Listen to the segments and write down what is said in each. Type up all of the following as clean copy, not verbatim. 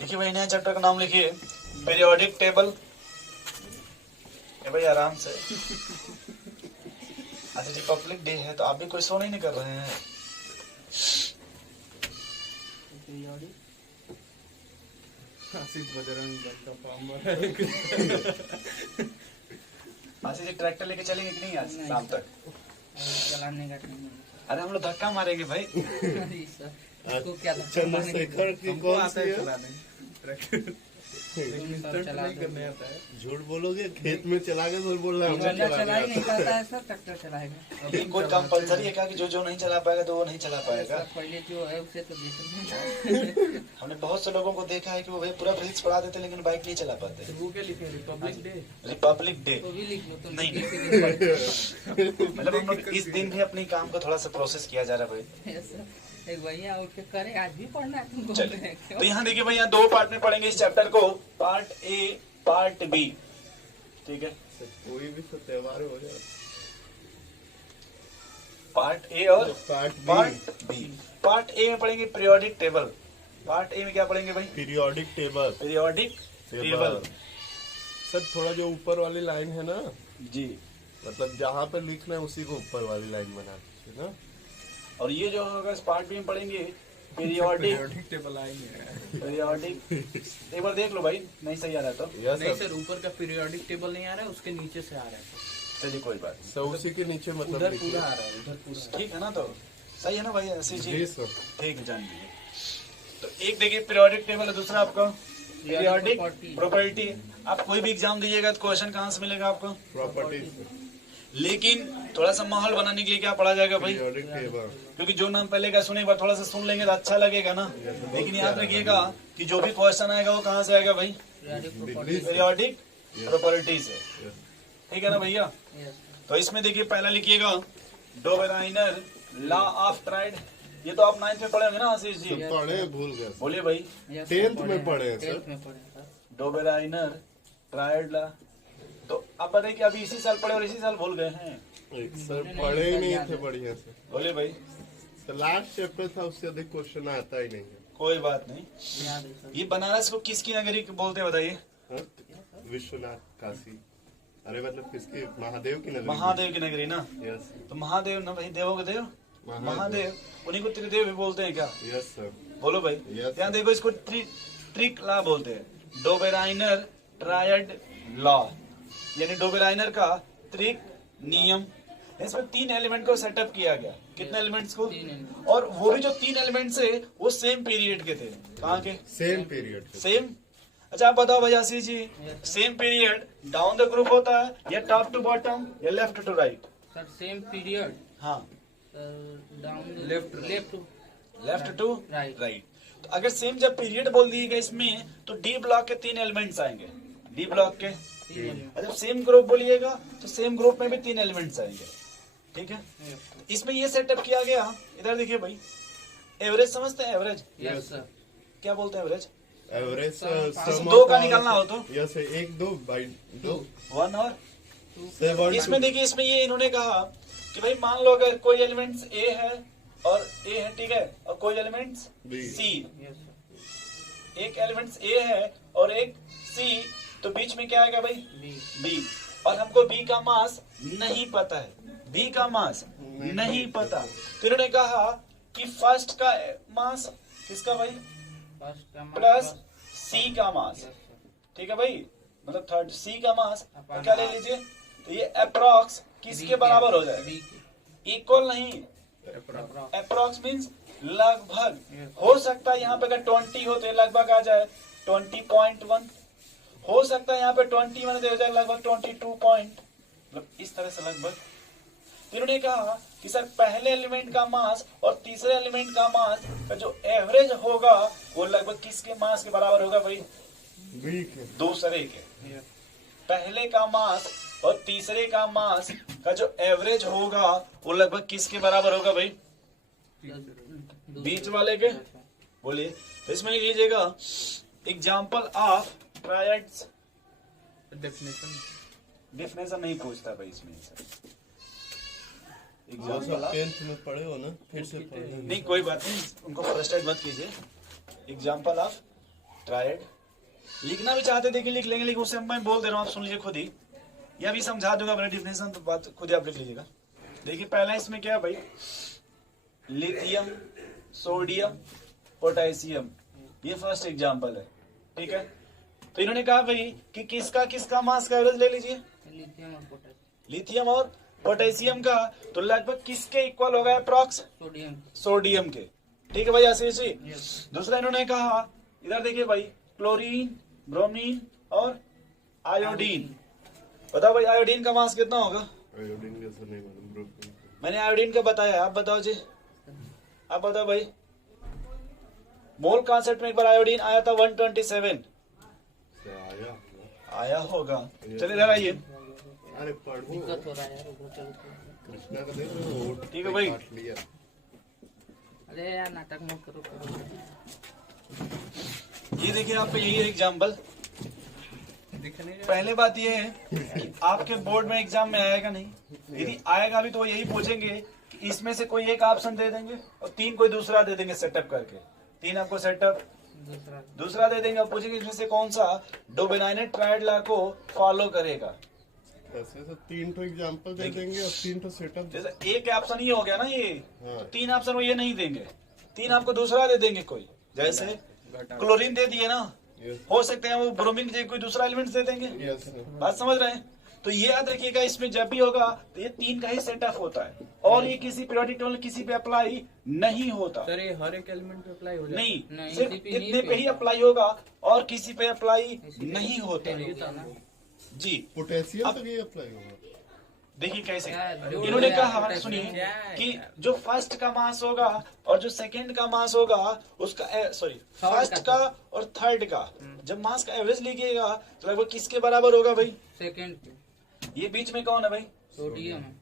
देखिए भाई, नया चैप्टर का नाम लिखिए पीरियोडिक टेबल। भाई आराम से। आज रिपब्लिक डे है तो आप भी कोई शो नहीं कर रहे हैं। आशीष जी ट्रैक्टर लेके चलेंगे कि नहीं आज शाम तक? चलाने का नहीं। अरे हम लोग धक्का मारेंगे भाई। इसको क्या चंद्रशेखर की कौन सी है? झूठ बोलोगे, खेत में चला के तो बोल रहा चला ही नहीं पाता है सर, ट्रैक्टर चलाएगा। अभी कोई कंपलसरी है क्या कि जो नहीं चला पाएगा तो वो नहीं चला पाएगा? पहले जो है उसे तो देखेंगे। हमने बहुत से लोगों को देखा है कि वो भाई पूरा फिजिक्स पढ़ा देते लेकिन बाइक नहीं चला पाते। वो क्या लिखे? Republic day. रिपब्लिक डे तो भी लिख लो तो नहीं। नहीं। मतलब हम लोग इस दिन भी अपने काम को थोड़ा सा प्रोसेस किया जा रहा है भाई। एक भैया उठ के करे, आज भी पढ़ना है तुमको। चलिए तो यहाँ देखिए भाई, यहाँ दो पार्ट में पढ़ेंगे इस चैप्टर को, पार्ट ए पार्ट बी। ठीक है, कोई भी तो त्योहार हो जाए। पार्ट ए और पार्ट बी। पार्ट ए में पढ़ेंगे पीरियोडिक टेबल। पार्ट ए में क्या पढ़ेंगे भाई? Periodic table. Periodic table. Sir थोड़ा जो ऊपर वाली लाइन है ना, जी, मतलब जहाँ पे लिखना है उसी को ऊपर वाली लाइन बना दीजिए ना। और ये जो होगा इस पार्ट बी में पढ़ेंगे पीरियोडिक टेबल आएंगे। Periodic table. देख लो भाई, नहीं सही आ रहा तो नहीं सर, ऊपर का पीरियोडिक टेबल नहीं आ रहा है, उसके नीचे से आ रहा है। चलिए कोई बात सर उसी के नीचे मतलब उधर लिखिए। पूरा आ रहा है, उधर पूरा। नहीं। ठीक है ना, तो सही है ना भाई? ऐसी जी चीज सर। ठीक है, जान लीजिए। तो एक देखिए पीरियोडिक टेबल है, दूसरा आपका पीरियोडिक प्रॉपर्टी। आप कोई भी एग्जाम दीजिएगा तो क्वेश्चन कहाँ से मिलेगा आपको? प्रॉपर्टीज। लेकिन थोड़ा सा माहौल बनाने के लिए क्या पढ़ा जाएगा भाई? Periodic table. क्योंकि जो नाम पहले का सुने, एक बार थोड़ा सा सुन लेंगे तो अच्छा लगेगा ना। लेकिन याद रखिएगा कि जो भी क्वेश्चन आएगा वो कहाँ से आएगा भाई? पीरियोडिक प्रॉपर्टी से। ठीक है ना भैया? तो इसमें देखिए पहला लिखिएगा डोबेराइनर लॉ ऑफ ट्राइड। ये तो आप 9th में पढ़े होंगे ना आशीष जी? पढ़े भूल गए सर। बोलिए भाई। 10th में पढ़े हैं सर। Dobereiner tried law. तो आप बताइए कि अभी इसी साल पढ़े और इसी साल भूल गए हैं? एक सर पढ़े ही नहीं थे बढ़िया से। बोलिए भाई। तो लास्ट चैप्टर था, उससे अधिक क्वेश्चन आता ही नहीं है। कोई बात नहीं। ये बनारस को किसकी नगरी बोलते हैं बताइए? हाँ? विश्वनाथ काशी। अरे मतलब किसकी? महादेव की नगरी। महादेव की नगरी ना? यस। तो महादेव ना भाई, देवों के देव महादेव, उन्हीं को त्रिदेव भी बोलते हैं क्या? Yes sir. बोलो भाई। Yes, यहाँ देखो, इसको ट्रिक लॉ बोलते हैं। डोबेराइनर ट्रायड लॉ, यानी डोबेराइनर का त्रिक नियम। इसमें 3 एलिमेंट को सेटअप किया गया। कितने एलिमेंट्स को? और वो भी जो 3 एलिमेंट्स है वो सेम पीरियड के थे। कहाँ के? Same period. सेम। अच्छा आप बताओ भाई Ashish ji, same period down the group होता है या टॉप टू बॉटम या left to right? Sir same period. हाँ, डाउन लेफ्ट टू राइट। तो अगर सेम जब पीरियड बोल दिएगा इसमें तो डी ब्लॉक के 3 एलिमेंट्स आएंगे। डी ब्लॉक के। और जब सेम ग्रुप बोलिएगा तो सेम ग्रुप में भी 3 एलिमेंट्स आएंगे। ठीक है, इसमें ये सेटअप किया गया। इधर देखिए भाई, एवरेज समझते हैं? Average yes sir. क्या बोलते हैं एवरेज? एवरेज दो का निकालना हो तो यस 1 2 बाई 2 1 और 7। इसमें देखिए, इसमें ये इन्होंने कहा कि भाई मान लो अगर कोई एलिमेंट्स ए है और ए है, ठीक है, और कोई एलिमेंट्स B। सी। एक एलिमेंट्स ए है और एक सी, तो बीच में क्या आएगा भाई? बी। और हमको बी का मास नहीं पता है। बी का मास नहीं पता, तो इन्होंने कहा कि फर्स्ट का मास किसका भाई? प्लस सी का मास। ठीक है भाई, मतलब थर्ड सी का मास। तो क्या ले लीजिए, तो ये अप्रॉक्स किसके बराबर हो जाए? इक्वल नहीं, अप्रॉक्स मीन्स लगभग। हो सकता है यहाँ पे अगर 20 हो तो ये लगभग आ जाए 20.1। हो सकता है यहाँ पे 21 तो हो जाए लगभग 22 पॉइंट, मतलब इस तरह से लगभग। इन्होंने कहा कि सर पहले एलिमेंट का मास और तीसरे एलिमेंट का मास का जो एवरेज होगा वो लगभग किसके मास के बराबर होगा भाई? दूसरे के। पहले का मास और तीसरे का मास का जो एवरेज होगा वो लगभग किसके बराबर होगा भाई? बीच वाले के। बोलिए। तो इसमें लिख लीजिएगा एग्जाम्पल ऑफ ट्रायड्स। डेफिनेशन नहीं पूछता भाई इसमें। एग्जाम्पल ऑफ 10th में पढ़े हो ना, फिर से पढ़े। नहीं कोई बात नहीं, उनको फ्रस्ट्रेट मत कीजिए। Example of tried. लिखना भी चाहते थे कि लिख लेंगे, लेकिन उससे मैं बोल दे रहा हूँ, आप सुन लीजिए खुद ही, या भी समझा दूंगा अपने डिफिनेशन, तो बात खुद ही आप लिख लीजिएगा। देखिए पहला इसमें क्या है भाई, लिथियम, सोडियम, पोटेशियम, ये फर्स्ट एग्जांपल है, ठीक है। तो इन्होंने कहा भाई कि किसका किसका मास का एवरेज ले लीजिए, लिथियम और पोटेशियम, लिथियम और पोटेशियम का, तो लगभग किसके इक्वल होगा अप्रॉक्स, सोडियम। सोडियम के, ठीक है भाई ऐसे ऐसे। Yes. दूसरा इन्होंने कहा, इधर देखिए भाई, क्लोरीन, ब्रोमीन और आयोडीन। बताओ भाई आयोडीन का मास कितना होगा, आयोडीन कैसे नहीं मालूम ब्रो। मैंने आयोडीन का बताया, आप बताओ जी, आप बताओ भाई। मोल कॉन्सेप्ट में एक बार आयोडीन आया था 127, से आया आया होगा। चलिए इधर आइए, अरे पढ़ो दिक्कत हो रहा है यार, उधर चलो। कृष्णा का देख रहे हो, ठीक है भाई। काट लिया। अरे यार नाटक मत करो। ये देखिए आपका यही एग्जाम्पल। दिख नहीं रहा। पहले बात ये है कि आपके बोर्ड में एग्जाम में आएगा नहीं, यदि आएगा भी तो वो यही पूछेंगे कि इसमें से कोई एक ऑप्शन दे देंगे और 3 कोई दूसरा दे देंगे सेटअप करके। 3 आपको सेटअप दूसरा दे देंगे और पूछेंगे इसमें से कौन सा डोबेनाइनेट ट्राइड लॉ को फॉलो करेगा। ऐसे तो 3 तो एग्जांपल दे देंगे और 3 तो सेटअप। जैसे एक ऑप्शन ये हो गया ना ये, हाँ। तो 3 ऑप्शन वो ये नहीं देंगे, 3 आपको दूसरा दे देंगे कोई। जैसे क्लोरीन दे दिए ना, यस हो सकते हैं वो ब्रोमीन की जगह कोई दूसरा एलिमेंट दे देंगे। यस बात समझ रहे हैं? तो ये याद रखिएगा, इसमें जब भी होगा तो ये 3 का ही सेटअप होता है और ये किसी पीरियोडिक टेबल किसी पे अप्लाई नहीं होता। सर ये हर एक एलिमेंट पे अप्लाई हो जाए। नहीं, नहीं, सिर्फ इसी पे नहीं इतने पे ही पे। अप्लाई होगा और किसी पे अप्लाई इसी पे नहीं होता। ये था ना। जी पोटेशियम अब- तो ये अप्लाई होगा। देखिए कैसे यार, जोड़ इन्होंने दो कहा, यार, सुनिए क्या कि यार। जो फर्स्ट का मास होगा और जो सेकंड का मास होगा उसका सॉरी फर्स्ट का और थर्ड का जब मास का एवरेज लीजिएगा तो लगभग किसके बराबर होगा भाई? सेकंड पे ये बीच में कौन है भाई? सोडियम है।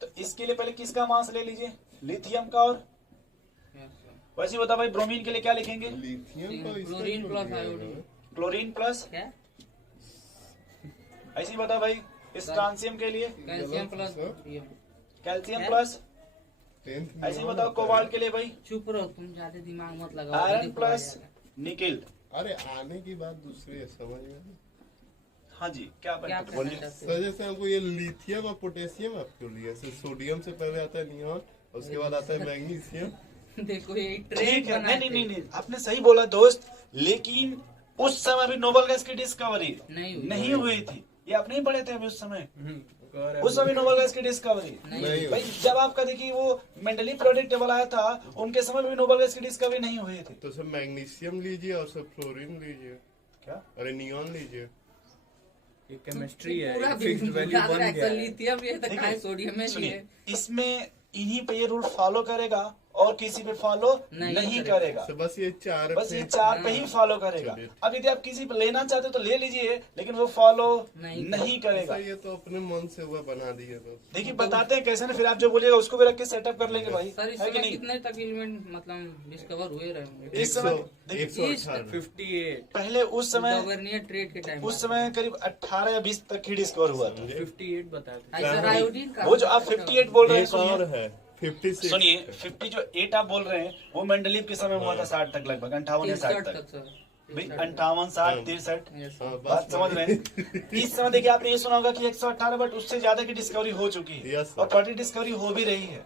तो इसके लिए पहले किसका मास ले लीजिए, लिथियम का। और Yes, वैसे बता भाई ब्रोमीन के लिए क्या लिखेंगे? लिथियम का इसका क्लोरीन क्यों प्लस लिया आयोडीन। है? क्लोरीन प्लस, क्या? ऐसे ही बता भाई स्ट्रांसियम के लिए calcium plus sir? Sodium. Calcium क्या? प्लस, 10th में ऐसे ही और बताओ आता है। कोबाल्ट के लिए भाई चुप रहो, तुम ज्यादा दिमाग मत लगाओ। आयरन जल्दी प्लस पढ़ा जाएगा। निकिल। अरे आने की बात दूसरी है, समझ में। हाँ जी, क्या क्या बात? कहना चाहते सर जैसे हमको ये लिथियम और पोटेशियम आपको लिए, जैसे सोडियम से पहले आता है नियॉन, उसके बाद आता है मैग्नीशियम। हो? देखो ये ठीक ट्रेड है, बनाते नहीं, आपने सही बोला दोस्त, लेकिन उस समय भी नोबेल गैस की डिस्कवरी नहीं हुई। हुई थी। ये आप नहीं पढ़े थे अभी उस समय? कर उस समय नोबेल गैस की डिस्कवरी नहीं भाई, जब आपका देखिए वो मेंटली पीरियोडिक टेबल आया था उनके समय में भी नोबेल गैस की डिस्कवरी नहीं हुई थी। तो सब मैग्नीशियम लीजिए और सब फ्लोरीन लीजिए। क्या? अरे नियॉन लीजिए। ये केमिस्ट्री है, पूरा फिक्स्ड वैल्यू याद बन रहा गया है, है। लिथियम ये तो देखिए, काय सोडियम में सुनिए, लिए। इसमें इन्हीं पे ये रूल फॉलो करेगा और किसी पे फॉलो नहीं नहीं करेगा। करेगा। तो बस ये 4 बस ये 4 पे ही फॉलो करेगा। चलिए। अब यदि आप किसी पे लेना चाहते हो तो ले लीजिए, लेकिन वो फॉलो नहीं नहीं करेगा। ये तो अपने मन से हुआ बना दिए बस। देखिए बताते हैं कैसे ना, फिर आप जो बोलिएगा उसको भी रख के सेटअप कर लेंगे भाई, सर इस है कि समय नहीं? कितने तक एलिमेंट मतलब डिस्कवर हुए रहे इस समय देखिए, 118। 58, पहले उस समय ट्रेड के टाइम उस समय करीब 18 या 20 तक ही डिस्कवर हुआ था। 58 बताते थे। सर आयोडीन का वो जो आप 58 बोल रहे हैं, एक और सुनिए है 56। सुनिए 50 जो 8 आप बोल रहे हैं वो मेंडलीव के समय हुआ था 60 तक, लगभग 58 या 60 तक। सर भाई 58, 60, 63 Yes, हाँ, बात समझ रहे हैं? इस समय देखिए आपने ये सुना होगा कि 118, बट उससे ज्यादा की डिस्कवरी हो चुकी है Yes, sir. और प्रोडक्ट डिस्कवरी हो भी रही है,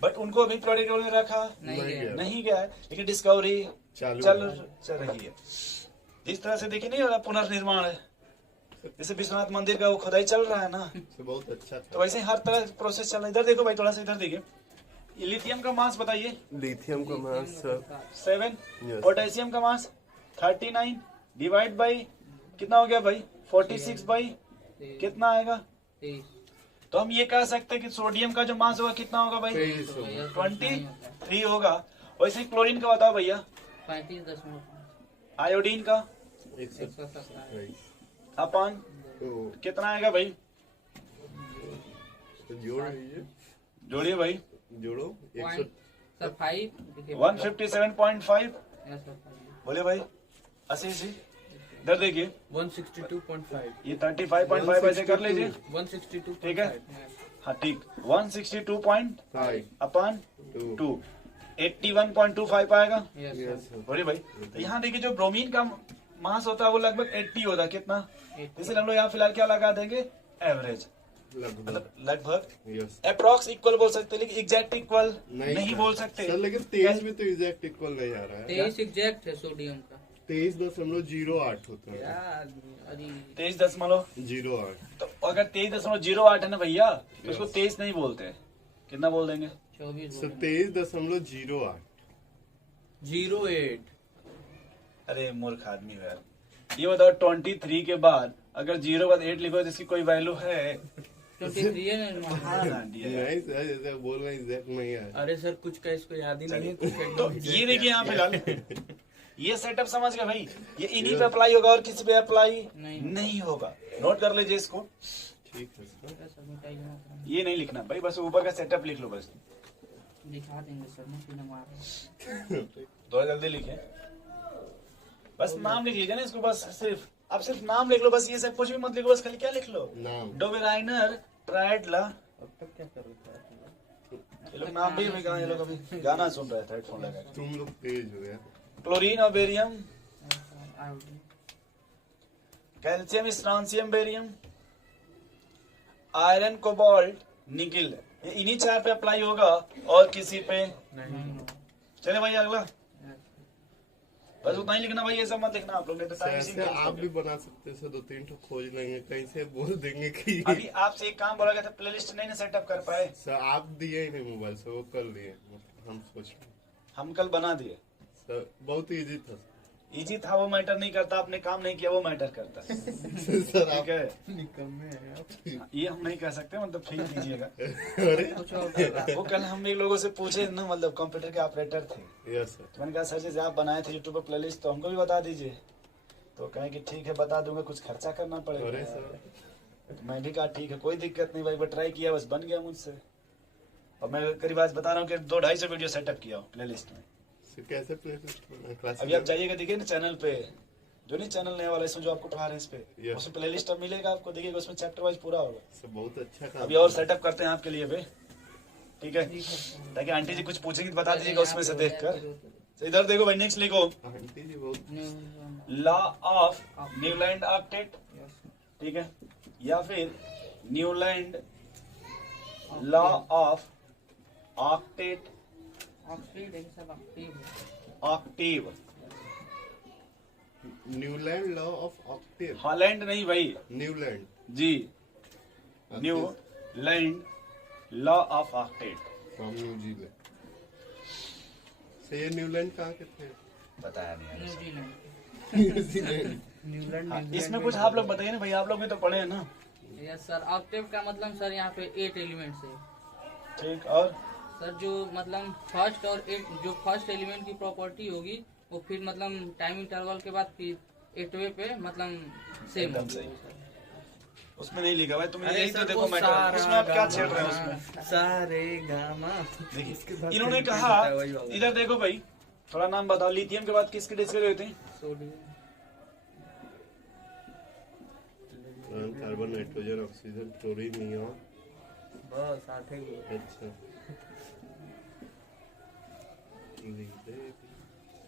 बट उनको अभी प्रोडक्ट में रखा नहीं है। नहीं गया है, लेकिन डिस्कवरी चालू चल है। रही है। जिस तरह से देखिए नहीं हो रहा पुनर्निर्माण है, जैसे विश्वनाथ मंदिर का वो खुदाई चल रहा है ना, तो बहुत अच्छा तो था। वैसे ही हर तरह प्रोसेस चल रहा है। इधर देखो भाई, थोड़ा सा इधर देखिए, ये लिथियम का मास बताइए लिथियम का मास 7, Yes. पोटेशियम का मास 39 डिवाइड बाई कितना हो गया भाई 46 बाई कितना आएगा? तो हम ये कह सकते हैं कि सोडियम का जो मास होगा कितना होगा भाई? 23 होगा। वैसे ही क्लोरीन का बताओ भैया, 35.5 आयोडीन का 127 अपन तो कितना आएगा भाई? जोड़ लीजिए, जोड़िए भाई, जोड़ो 100। सर 5 157.5 बोले भाई, 80 इधर देखिए, 162.5, ये 35.5 ऐसे कर लीजिए, 162.5, ठीक है? हाँ ठीक, 162 अपन 2 81.25 आएगा। Yes, sir. बोलिए भाई, तो यहाँ देखिए जो ब्रोमीन का मास होता है वो लगभग 80 होता है। कितना? 80। इसलिए हम लोग यहाँ फिलहाल क्या लगा देंगे? एवरेज, लगभग मतलब लगभग। यस अप्रॉक्स इक्वल बोल सकते हैं, लेकिन एग्जैक्ट इक्वल नहीं सर। बोल सकते। सर लेकिन 23 में तो एग्जैक्ट इक्वल नहीं आ रहा है। 23 एग्जैक्ट है सोडियम का। 23.08 होता है। अरे 23.08 तो अगर 23.08 है ना भैया, तो उसको 23 नहीं बोलते। कितना बोल देंगे? 24 सर बोलेंगे। 23.08 08। अरे मूर्ख आदमी हो यार। ये बताओ 23 के बाद अगर 0 के बाद 8 लिखो तो इसकी कोई वैल्यू है? 23 है ना। हाँ डांडिया। नहीं सर, जैसे बोल रहे एग्जैक्ट नहीं है। अरे सर कुछ का इसको याद ही नहीं है, कुछ एकदम तो exact ये देखिए यहाँ याद पे है। फिलहाल ये सेटअप समझ गए भाई। ये इन्हीं पे अप्लाई होगा और किसी पे अप्लाई नहीं। नहीं होगा। नोट कर लीजिए इसको। ठीक है सर। ये नहीं लिखना भाई, बस ऊपर का सेटअप लिख लो बस। दिखा देंगे सर, मैं फिर मार थोड़ा जल्दी लिखे, बस नाम लिख लीजिए ना इसको। बस सिर्फ आप सिर्फ नाम लिख लो बस। ये सब कुछ भी मत लिखो, बस खाली क्या लिख लो? नाम। डोबेराइनर ट्राइडला। अब तक क्या कर रहा है? ये लोग नाम भी कहा, ये लोग अभी गाना सुन रहे थे हेडफोन लगा के। तुम लोग तेज हो गया। क्लोरीन और barium, calcium strontium barium, iron cobalt nickel. ये इन्हीं 4 पे अप्लाई होगा और किसी पे नहीं। चले भाई अगला। बस उतना ही लिखना भाई, ये सब मत लिखना आप लोग, नहीं तो सर टाइम ऐसे इसी आप भी बना सकते हैं सर। 2-3 ठो खोज लेंगे, कहीं से बोल देंगे कि अभी आपसे एक काम बोला गया था, प्लेलिस्ट नहीं ना सेटअप कर पाए। सर आप दिए ही नहीं मोबाइल से, वो कर लिए। हम सोच रहे हम कल बना दिए। सर बहुत इजी था इजी था वो मैटर नहीं करता, आपने काम नहीं किया वो मैटर करता है। सर आप ठीक है, निकम्मे हैं आप। ये हम नहीं कह सकते, मतलब ठीक दीजिएगा। अरे कुछ और कर रहा वो कल हम भी लोगों से पूछे ना, मतलब कंप्यूटर के ऑपरेटर थे, यस सर। तो मैंने कहा सर जैसे आप बनाए थे यूट्यूब पर प्लेलिस्ट, तो हमको भी बता दीजिए। तो कहें कि ठीक है बता दूंगा, कुछ खर्चा करना अरे पड़ेगा। सर तो मैं भी कहा ठीक है कोई दिक्कत नहीं भाई, एक बार ट्राई किया बस बन गया मुझसे। और मैं करीब आज बता रहा हूँ कि 200-250 वीडियो सेटअप किया हूँ प्लेलिस्ट में। सर कैसे प्लेलिस्ट बना? क्लास अभी आप जाइएगा, देखिए ना चैनल पे, जो नहीं चैनल नया वाला इसमें जो आपको पढ़ा रहे हैं इस पे, Yes. उसमें प्लेलिस्ट अब मिलेगा आपको, देखिएगा उसमें चैप्टर वाइज पूरा होगा। सर बहुत अच्छा काम। अभी और सेटअप करते हैं आपके लिए भी, ठीक है, ताकि आंटी जी कुछ पूछेंगी तो बता दीजिएगा उसमें से देख कर। तो इधर देखो भाई, नेक्स्ट लिखो आंटी जी बहुत लॉ ऑफ न्यूलैंड ऑक्टेट, ठीक है, या फिर Newland law of octet oxide है सब ऑक्सीड है। Octave. Newland law of Octave. Holland नहीं भाई Newland ji, Newland law of octet. From New Zealand. Sir ये न्यूलैंड कहाँ के थे? बताया नहीं है। न्यूजीलैंड। न्यूजीलैंड। न्यूलैंड हाँ, इसमें कुछ आप लोग बताइए ना भाई, आप लोग भी तो पढ़े हैं ना। यस सर, ऑक्टेव का मतलब सर यहाँ पे 8 एलिमेंट्स है ठीक, और सर। जो मतलब फर्स्ट और 8 जो फर्स्ट एलिमेंट की प्रॉपर्टी होगी वो फिर मतलब टाइम इंटरवल के बाद फिर 8वें पे मतलब सेम एकदम होगी। सही। उसमें नहीं लिखा भाई, तुम अरे यही तो सर, देखो वो मैटर, सारा उसमें आप क्या गामा, छेड़ रहे हैं उसमें। सारे गामा। देखिए इन्होंने कहा, इधर देखो भाई, थोड़ा नाम बताओ, लिथियम के बाद किसकी डिस्कवरी होती है? Sodium. Carbon, nitrogen, oxygen, chlorine, neon. बस 8 ही। अच्छा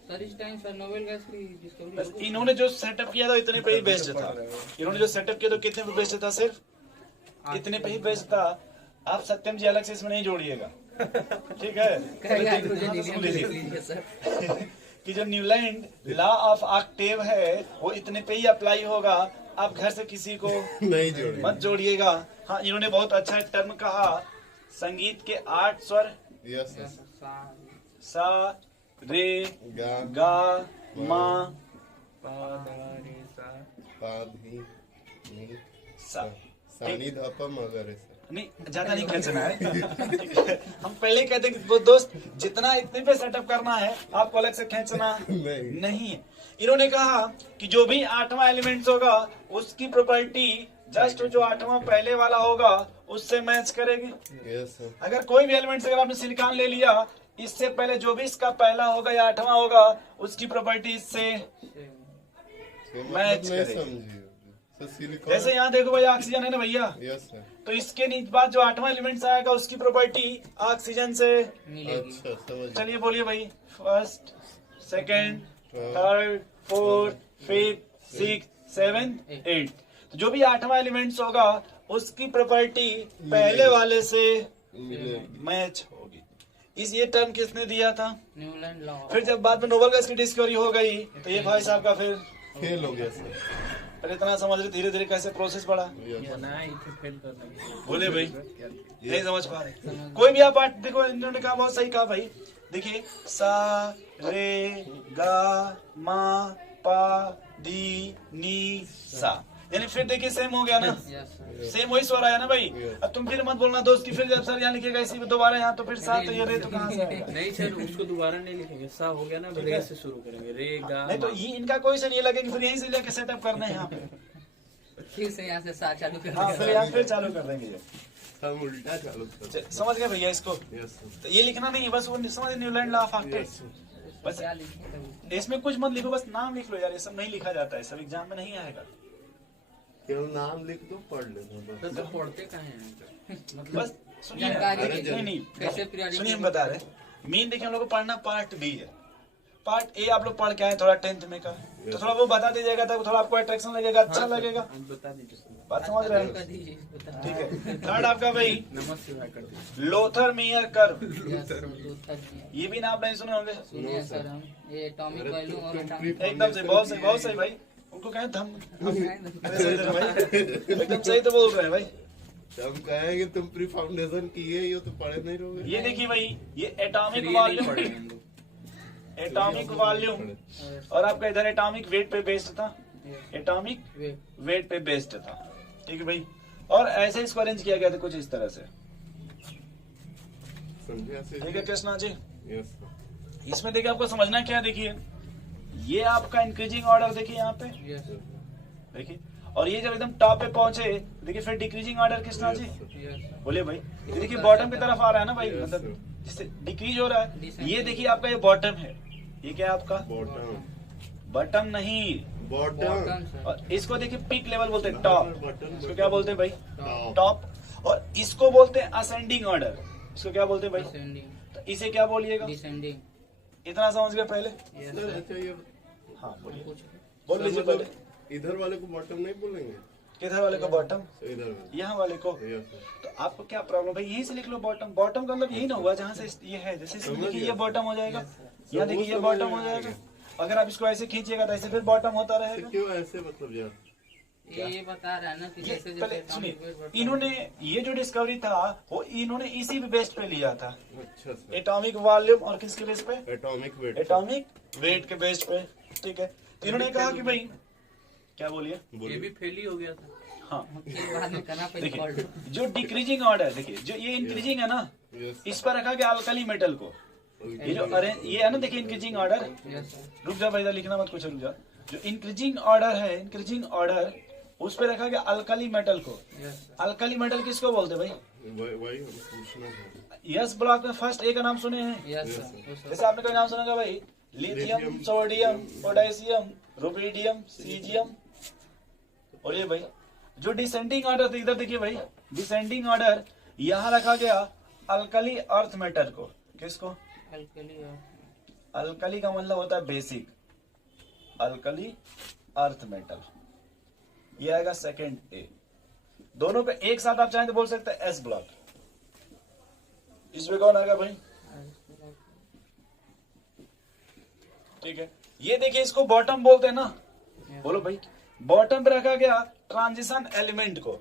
सर इस टाइम सर नोबेल गैस की डिस्कवरी बस होगी। इन्होंने जो सेटअप किया था इतने पे ही बेस्ड था। इन्होंने जो सेटअप किया तो कितने पे बेस्ड था? सिर्फ इतने पे ही बेस्ड था। आप सत्यम जी अलग से इसमें नहीं जोड़िएगा, ठीक है। कहेगा हाँ, हाइड्रोजन तो हीलियम सुन लिख लीजिए लीजिए सर। कि जो न्यूलैंड लॉ ऑफ ऑक्टेव है वो इतने पे ही अप्लाई होगा। आप घर से किसी को नहीं जोड़े। मत जोड़िएगा। हाँ, इन्होंने बहुत अच्छा टर्म कहा, संगीत के 8 स्वर, यस सा रे गा गा मा पा दा रे सा। पा धी नी सा। सानी धापा मगर सर। नहीं, ज्यादा नहीं खींचना है। हम पहले ही कहते हैं कि वो दोस्त जितना इतने पे सेटअप करना है, आपको अलग से खींचना नहीं। इन्होंने कहा कि जो भी 8वां एलिमेंट होगा उसकी प्रॉपर्टी जस्ट जो 8वां पहले वाला होगा उससे मैच करेगी। Yes sir. अगर कोई भी एलिमेंट अगर आपने सिलिकॉन ले लिया, इससे पहले जो भी इसका पहला होगा या 8वां होगा उसकी प्रॉपर्टी इससे मैच मैं करेगी। समझी सर। सिलिकॉन। जैसे यहाँ देखो भाई ऑक्सीजन है ना भैया, यस सर। तो इसके नीचे बाद जो 8वां एलिमेंट आएगा उसकी प्रॉपर्टी ऑक्सीजन से मिलेगी। अच्छा समझ। चलिए बोलिए भाई, फर्स्ट, सेकंड, थर्ड, फोर्थ, 5 6 7 8। तो जो भी 8वां एलिमेंट्स होगा उसकी प्रॉपर्टी पहले वाले से मैच होगी। इस ये टर्म किसने दिया था? Newland law. फिर जब बाद में नोबल गैस की डिस्कवरी हो गई तो ये भाई साहब का फिर फेल हो गया सर। पर इतना समझ रहे धीरे धीरे कैसे प्रोसेस बढ़ा। बनाया इसे फेल कर देंगे। बोले भाई नहीं समझ पा रहे। कोई भी आप पार्ट देखो, इन्होंने कहा बहुत सही कहा भाई। देखिए सा रे गा मा पा दी नी सा, यानी फिर देखिए सेम हो गया ना, यस सर। सेम वही स्वर आया ना भाई। अब तुम फिर मत बोलना दोस्त की फिर जब सर यहाँ लिखेगा इसी दोबारा यहाँ तो फिर सा तो ये रे तो कहाँ से आएगा? नहीं सर, उसको दोबारा नहीं लिखेंगे। सा हो गया ना, रे से शुरू करेंगे। रे गा नहीं तो ये इनका कोई से नहीं लगेगा, फिर यहीं से लेके सेटअप करना है यहाँ पे। फिर से यहाँ से सा चालू कर हाँ फिर यहाँ फिर चालू कर देंगे ये। हम उल्टा चालू कर। समझ गए भैया इसको? Yes sir. तो ये लिखना नहीं है बस, वो समझ न्यूलैंड लॉ ऑफ ऑक्टेट्स। बस क्या लिखे? इसमें कुछ मत लिखो, बस नाम लिख लो यार, ये सब नहीं लिखा जाता है, सब एग्जाम में नहीं आएगा। केवल नाम लिख दो, पढ़ लेना बस। तो पढ़ते कहाँ हैं? मतलब बस सुनिए ना। जानकारी अरे के नहीं कैसे नहीं periodic सुनिए, हम बता रहे हैं मेन देखिए हम लोग को पढ़ना पार्ट बी है। पार्ट ए आप लोग पढ़ के आए थोड़ा 10th में का, तो थोड़ा वो बता दीजिएगा तब थोड़ा आपको अट्रैक्शन लगेगा, अच्छा लगेगा। आप बता दीजिए सर। बात समझ रहे कर हैं? दीजिए, बता। ठीक है। थर्ड आपका भाई नमस्ते भाई कर दीजिए। Lothar Meyer curve, yes sir, Luther ji. ये भी ना आप नहीं सुने होंगे। सुनिए सर, हम ये एटॉमिक वैल्यू और एटॉमिक एकदम से बहुत सही भाई, उनको कहें धम अरे सही तो भाई, एकदम सही तो बोल रहे हैं भाई। हम कहेंगे तुम प्री फाउंडेशन किए, ये तो पढ़े नहीं रहोगे। ये देखिए भाई, ये फिर एटॉमिक ये नहीं वॉल्यूम, पढ़ेंगे हम लोग। एटॉमिक वॉल्यूम और आपका इधर एटॉमिक वेट पे बेस्ड था, एटॉमिक वे वेट पे बेस्ड था। ठीक है भाई, और ऐसे इसको अरेंज किया गया था कुछ इस तरह से। समझे ऐसे? ठीक है कृष्णा जी, यस सर। इसमें देखिए आपको समझना क्या है, देखिए ये आपका इंक्रीजिंग ऑर्डर देखिए यहाँ पे, यस देखिए, और ये जब एकदम टॉप पे पहुंचे देखिए फिर decreasing order Krishna ji, yes बोले भाई ये देखिए बॉटम की तरफ आ रहा है ना भाई, मतलब जिससे डिक्रीज हो रहा है। ये देखिए आपका ये बॉटम है, ये क्या है आपका बॉटम। बॉटम नहीं, बॉटम। Bottom sir. और इसको देखिए पीक लेवल बोलते हैं, टॉप। इसको क्या बोलते हैं भाई? टॉप। टॉप। और इसको बोलते हैं असेंडिंग ऑर्डर, इसको क्या बोलते हैं भाई? डिसेंडिंग तो इसे क्या बोलिएगा? डिसेंडिंग इतना समझ गए पहले? Yes sir sir. अच्छा ये हाँ बोलिए, कुछ बोल लीजिए पहले। इधर वाले को बॉटम नहीं बोलेंगे? किधर वाले को बॉटम? तो इधर वाले। यहाँ वाले को। Yes sir. तो आपको क्या प्रॉब्लम भाई, यहीं से लिख लो बॉटम। बॉटम का मतलब यही ना हुआ जहाँ से ये है, जैसे इसमें समझ देखिए ये गया। बॉटम हो जाएगा, यहाँ वो देखिए ये समझ बॉटम हो में जाएगा। आएगा। अगर आप इसको ऐसे खींचिएगा तो ऐसे फिर बॉटम होता तो रहेगा। क्यों ऐसे मतलब यार? ये बता रहा है ना कि ये जैसे पहले जैसे सुनिए, atomic weight बढ़ता इन्होंने ये जो डिस्कवरी था वो इन्होंने इसी बेस पे लिया था, अच्छा सर। एटॉमिक वॉल्यूम और किसके बेस पे? Atomic weight. एटॉमिक वेट के बेस पे। ठीक है, तो इन्होंने कहा कि भाई क्या बोलिए? ये भी फेल ही हो गया था। हाँ है। फिर बाद में करना पड़ेगा कॉल्ड। देखिए, जो डिक्रीजिंग ऑर्डर देखिए, जो ये इंक्रीजिंग है ना, यस। इस पर रखा गया अल्कली मेटल को। ये जो अरेंज ये है ना, देखिए इंक्रीजिंग ऑर्डर, यस सर। रुक जा भाई इधर लिखना मत कुछ, रुक जा। जो इंक्रीजिंग ऑर्डर है, इंक्रीजिंग ऑर्डर उस पे रखा गया अल्कली मेटल को। Yes sir. अल्कली मेटल किसको बोलते हैं भाई? वही हम पूछना था। यस ब्लॉक में फर्स्ट ए का नाम सुने हैं? Yes sir. जैसे आपने कोई नाम सुना होगा भाई, lithium, sodium, potassium, rubidium, caesium. और ये भाई जो डिसेंडिंग ऑर्डर था, इधर देखिए भाई, डिसेंडिंग ऑर्डर यहाँ रखा गया अल्कली अर्थ मेटल को। किसको? अल्कली और अल्कली का मतलब होता है बेसिक, अल्कली अर्थ मेटल, ये आएगा सेकंड ए। दोनों पे एक साथ आप चाहें तो बोल सकते हैं एस ब्लॉक। इसमें कौन आएगा भाई? ठीक है, ये देखिए इसको बॉटम बोलते हैं ना, बोलो भाई। बॉटम पे रखा गया ट्रांजिशन एलिमेंट को,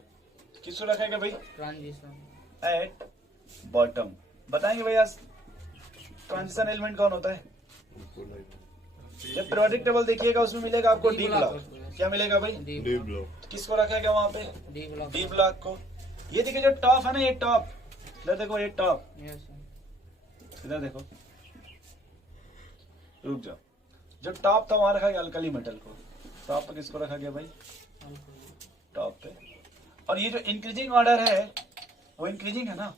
किसको रखा गया भाई? Transition at bottom. बताएंगे भैया ट्रांजिशन एलिमेंट कौन होता है? जब पीरियोडिक टेबल देखिएगा उसमें मिलेगा आपको डी ब्लॉक। क्या मिलेगा भाई? D D block. किसको रखा गया वहां पे? D block. डी ब्लॉक को। ये देखिए जो टॉप है ना, ये टॉप, इधर देखो ये टॉप, यस सर। इधर देखो, रुक जाओ। जो टॉप था वहां रखा गया अल्कली मेटल को। टॉप पे किसको रखा गया भाई? टॉप पे। और ये जो इंक्रीजिंग ऑर्डर है वो इंक्रीजिंग है ना,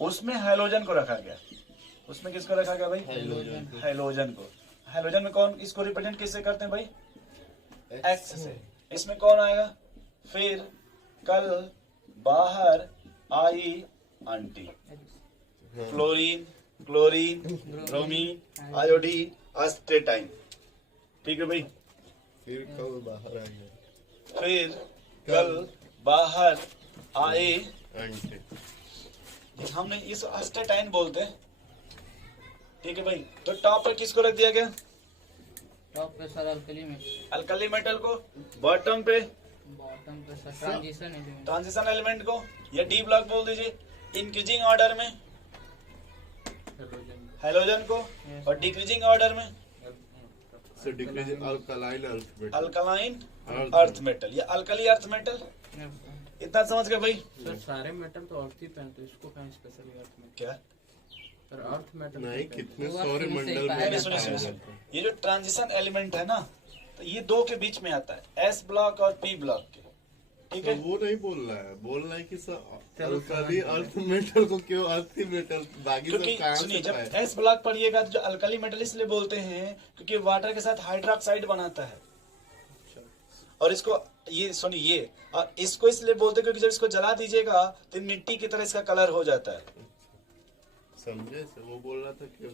उसमें हाइड्रोजन को रखा गया। उसमें किसको रखा गया भाई? हाइड्रोजन को। हाइड्रोजन में कौन, इसको रिप्रेजेंट किससे करते हैं भाई? एक्स से। इसमें कौन आएगा फिर? कल बाहर आई aunty. Fluorine, chlorine, bromine, iodine, astatine. ठीक है भाई, फिर कल बाहर आएंगे फिर कल बाहर आए। अंटे। हमने इस अस्टेटाइन बोलते हैं, ठीक है भाई। तो टॉप पर किसको रख दिया गया? टॉप पे सर अल्कली में, अल्कली मेटल को। बॉटम पे बॉटम पे sir transition element, transition element को, या डी ब्लॉक बोल दीजिए। इंक्रीजिंग ऑर्डर में हेलोजन को, और डिक्रीजिंग ऑर्डर में So decreasing alkaline earth metal. Alkaline Earth earth metal या अल्कली अर्थ मेटल। इतना समझ गए भाई? सर सारे मेटल तो अर्थ ही पहनते हैं, इसको कहीं स्पेशली अर्थ में क्या सर अर्थ मेटल नहीं, कितने वो सौर आपने मंडल मुझसे में सुनिए, सुनिए, पाया सुनिए। जाता है। ये जो ट्रांजिशन एलिमेंट है ना, तो ये दो के बीच में आता है, एस ब्लॉक और पी ब्लॉक के, ठीक तो है। वो नहीं बोल रहा है, बोल रहा है कि सर अल्कली अर्थ मेटल को क्यों अर्थ मेटल, बाकी सब क्योंकि कहाँ सुनिए, से जब पाया? एस ब्लॉक पढ़िएगा तो जो अल्कली मेटल इसलिए बोलते हैं क्योंकि वाटर के साथ हाइड्रोक्साइड बनाता है। और इसको ये सुनिए, ये और इसको इसलिए बोलते हैं क्योंकि जब इसको जला दीजिएगा तो मिट्टी की तरह इसका कलर हो जाता है। समझे से वो बोल रहा था क्यों।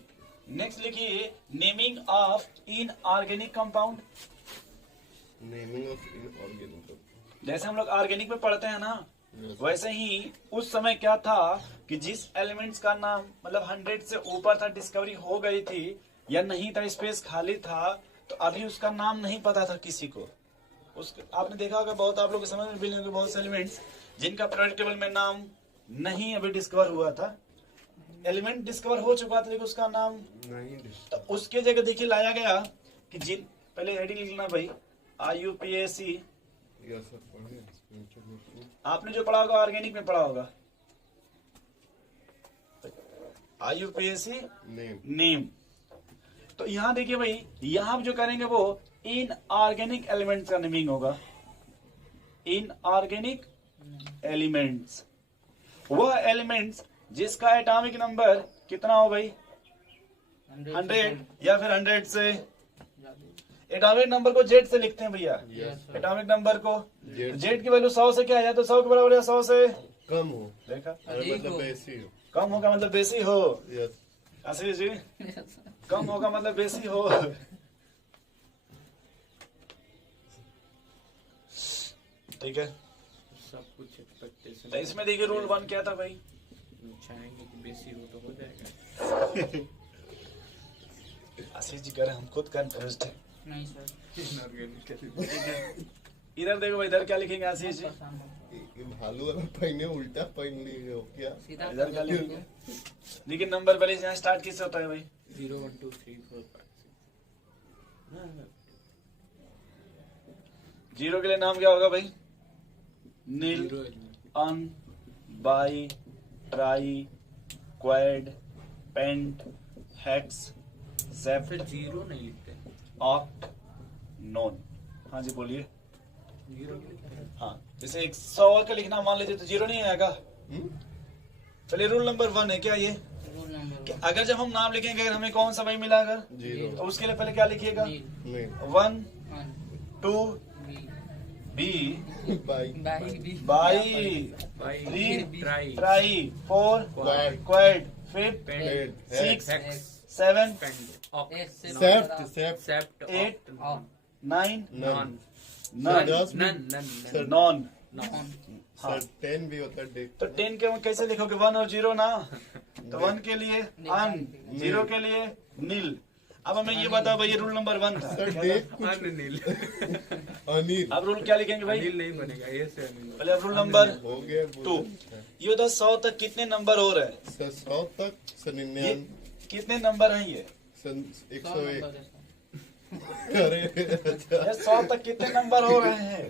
नेक्स्ट लिखिए, naming of inorganic compound. Naming of inorganic. जैसे हम लोग ऑर्गेनिक में पढ़ते हैं ना, वैसे ही उस समय क्या था कि जिस एलिमेंट्स का नाम मतलब 100 से ऊपर था, डिस्कवरी हो गई थी या नहीं था, स्पेस खाली था, तो अभी उसका नाम नहीं पता था किसी को। उस आपने देखा होगा, बहुत आप लोग के समझ में भी नहीं होंगे, बहुत से एलिमेंट्स जिनका पीरियोडिक टेबल में नाम नहीं अभी डिस्कवर हुआ था। एलिमेंट डिस्कवर हो चुका था लेकिन उसका नाम, नहीं तो उसके जगह देखिए लाया गया कि जिन, पहले हेडिंग लिखना भाई, IUPAC। यस सर, पढ़े इंटरनेट। आपने जो पढ़ा होगा ऑर्गेनिक में पढ़ा होगा, IUPAC नेम। नेम। तो यहाँ देखिए भाई, यहाँ जो करेंगे वो इनऑर्गेनिक एलिमेंट्स का नेमिंग होगा। इनऑर्गेनिक एलिमेंट्स, वह एलिमेंट्स जिसका एटॉमिक नंबर कितना हो भाई, 100 या फिर 100 से। एटॉमिक नंबर को जेड से लिखते हैं भैया, एटॉमिक नंबर को। जेड की वैल्यू 100 से क्या है, या तो 100 के बराबर या 100 से कम हो, देखा, अरे मतलब बेसी हो। कम होगा मतलब बेसी हो। यस। आशीष जी, कम होगा मतलब बेसी हो। ठीक है, सब कुछ एक्सपेक्टेशन। तो इसमें देखिए रूल 1 क्या था भाई, चाहेंगे कि बेसी हो तो हो जाएगा। आशीष जी कह रहे हैं, हम खुद कंफ्यूज थे। नहीं सर, इनऑर्गेनिक इधर देखो भाई, इधर क्या लिखेंगे आशीष जी? ये भालू वाला पहने उल्टा पहन लिए हो क्या। सीधा इधर क्या लिखेंगे? देखिए नंबर पहले यहाँ स्टार्ट किससे होता है भाई? 0 1 2 3 4 5 जीरो के लिए नाम क्या होगा भाई? Nil, 0 un, bi, tri, quad, pent, hex, फिर जेप्ट, 0 नहीं लिखते, ऑक्ट, नोन। हाँ जी बोलिए। 0 लिखते हैं। हाँ, जैसे 100 का लिखना मान लीजिए तो जीरो नहीं आएगा। चलिए रूल नंबर 1 है क्या ये, रूल नंबर कि अगर जब हम नाम लिखेंगे अगर हमें कौन सा भाई मिला अगर, तो जीरो। उसके लिए पहले क्या लिखिएगा? नहीं। 1 2 बी, बाई। बाई, बाई 3 tri tri, 4 quad. Quad, 5 pent 6 hex 7 pent oct sept. Sept. Sept 8 oct 9 non non दस। Non non sir, non. Non हाँ, सर 10 भी होता है। तो 10 के कैसे लिखोगे? 1 और 0 ना, तो 1 के लिए अन, 0 के लिए नील। अब हमें ये बताओ भाई, ये रूल नंबर 1 था। सर क्या देख था? कुछ अनिल अनिल अब रूल क्या लिखेंगे भाई? अनिल नहीं बनेगा, ये से अनिल पहले अब रूल नंबर हो गया। 2। ये होता 100 तक कितने नंबर हो रहे हैं? सर 100 तक। सर ये 99। कितने नंबर हैं ये? सर 101। अरे अच्छा। ये 100 तक कितने नंबर हो रहे हैं?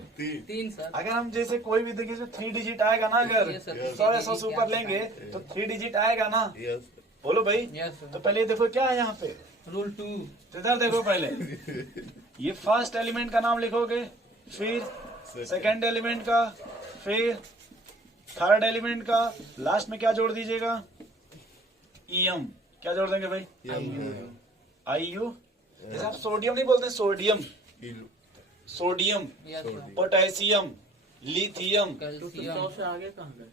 3 सर। अगर हम जैसे कोई भी देखिए 3 डिजिट आएगा ना, अगर Yes, sir. 100 या 100 से ऊपर लेंगे तो 3 डिजिट आएगा ना। यस। बोलो भाई। यस तो सर। पहले देखो क्या है यहाँ पे, रूल 2 तो इधर देखो पहले, ये फर्स्ट एलिमेंट का नाम लिखोगे, फिर सेकंड एलिमेंट का, फिर थर्ड एलिमेंट का, लास्ट में क्या जोड़ दीजिएगा? ईएम। क्या जोड़ देंगे भाई? IU। जैसे आप सोडियम नहीं बोलते, sodium, sodium, yes sir. Potassium, lithium. तो तुम कैल्शियम 100 से आगे कहाँ गए?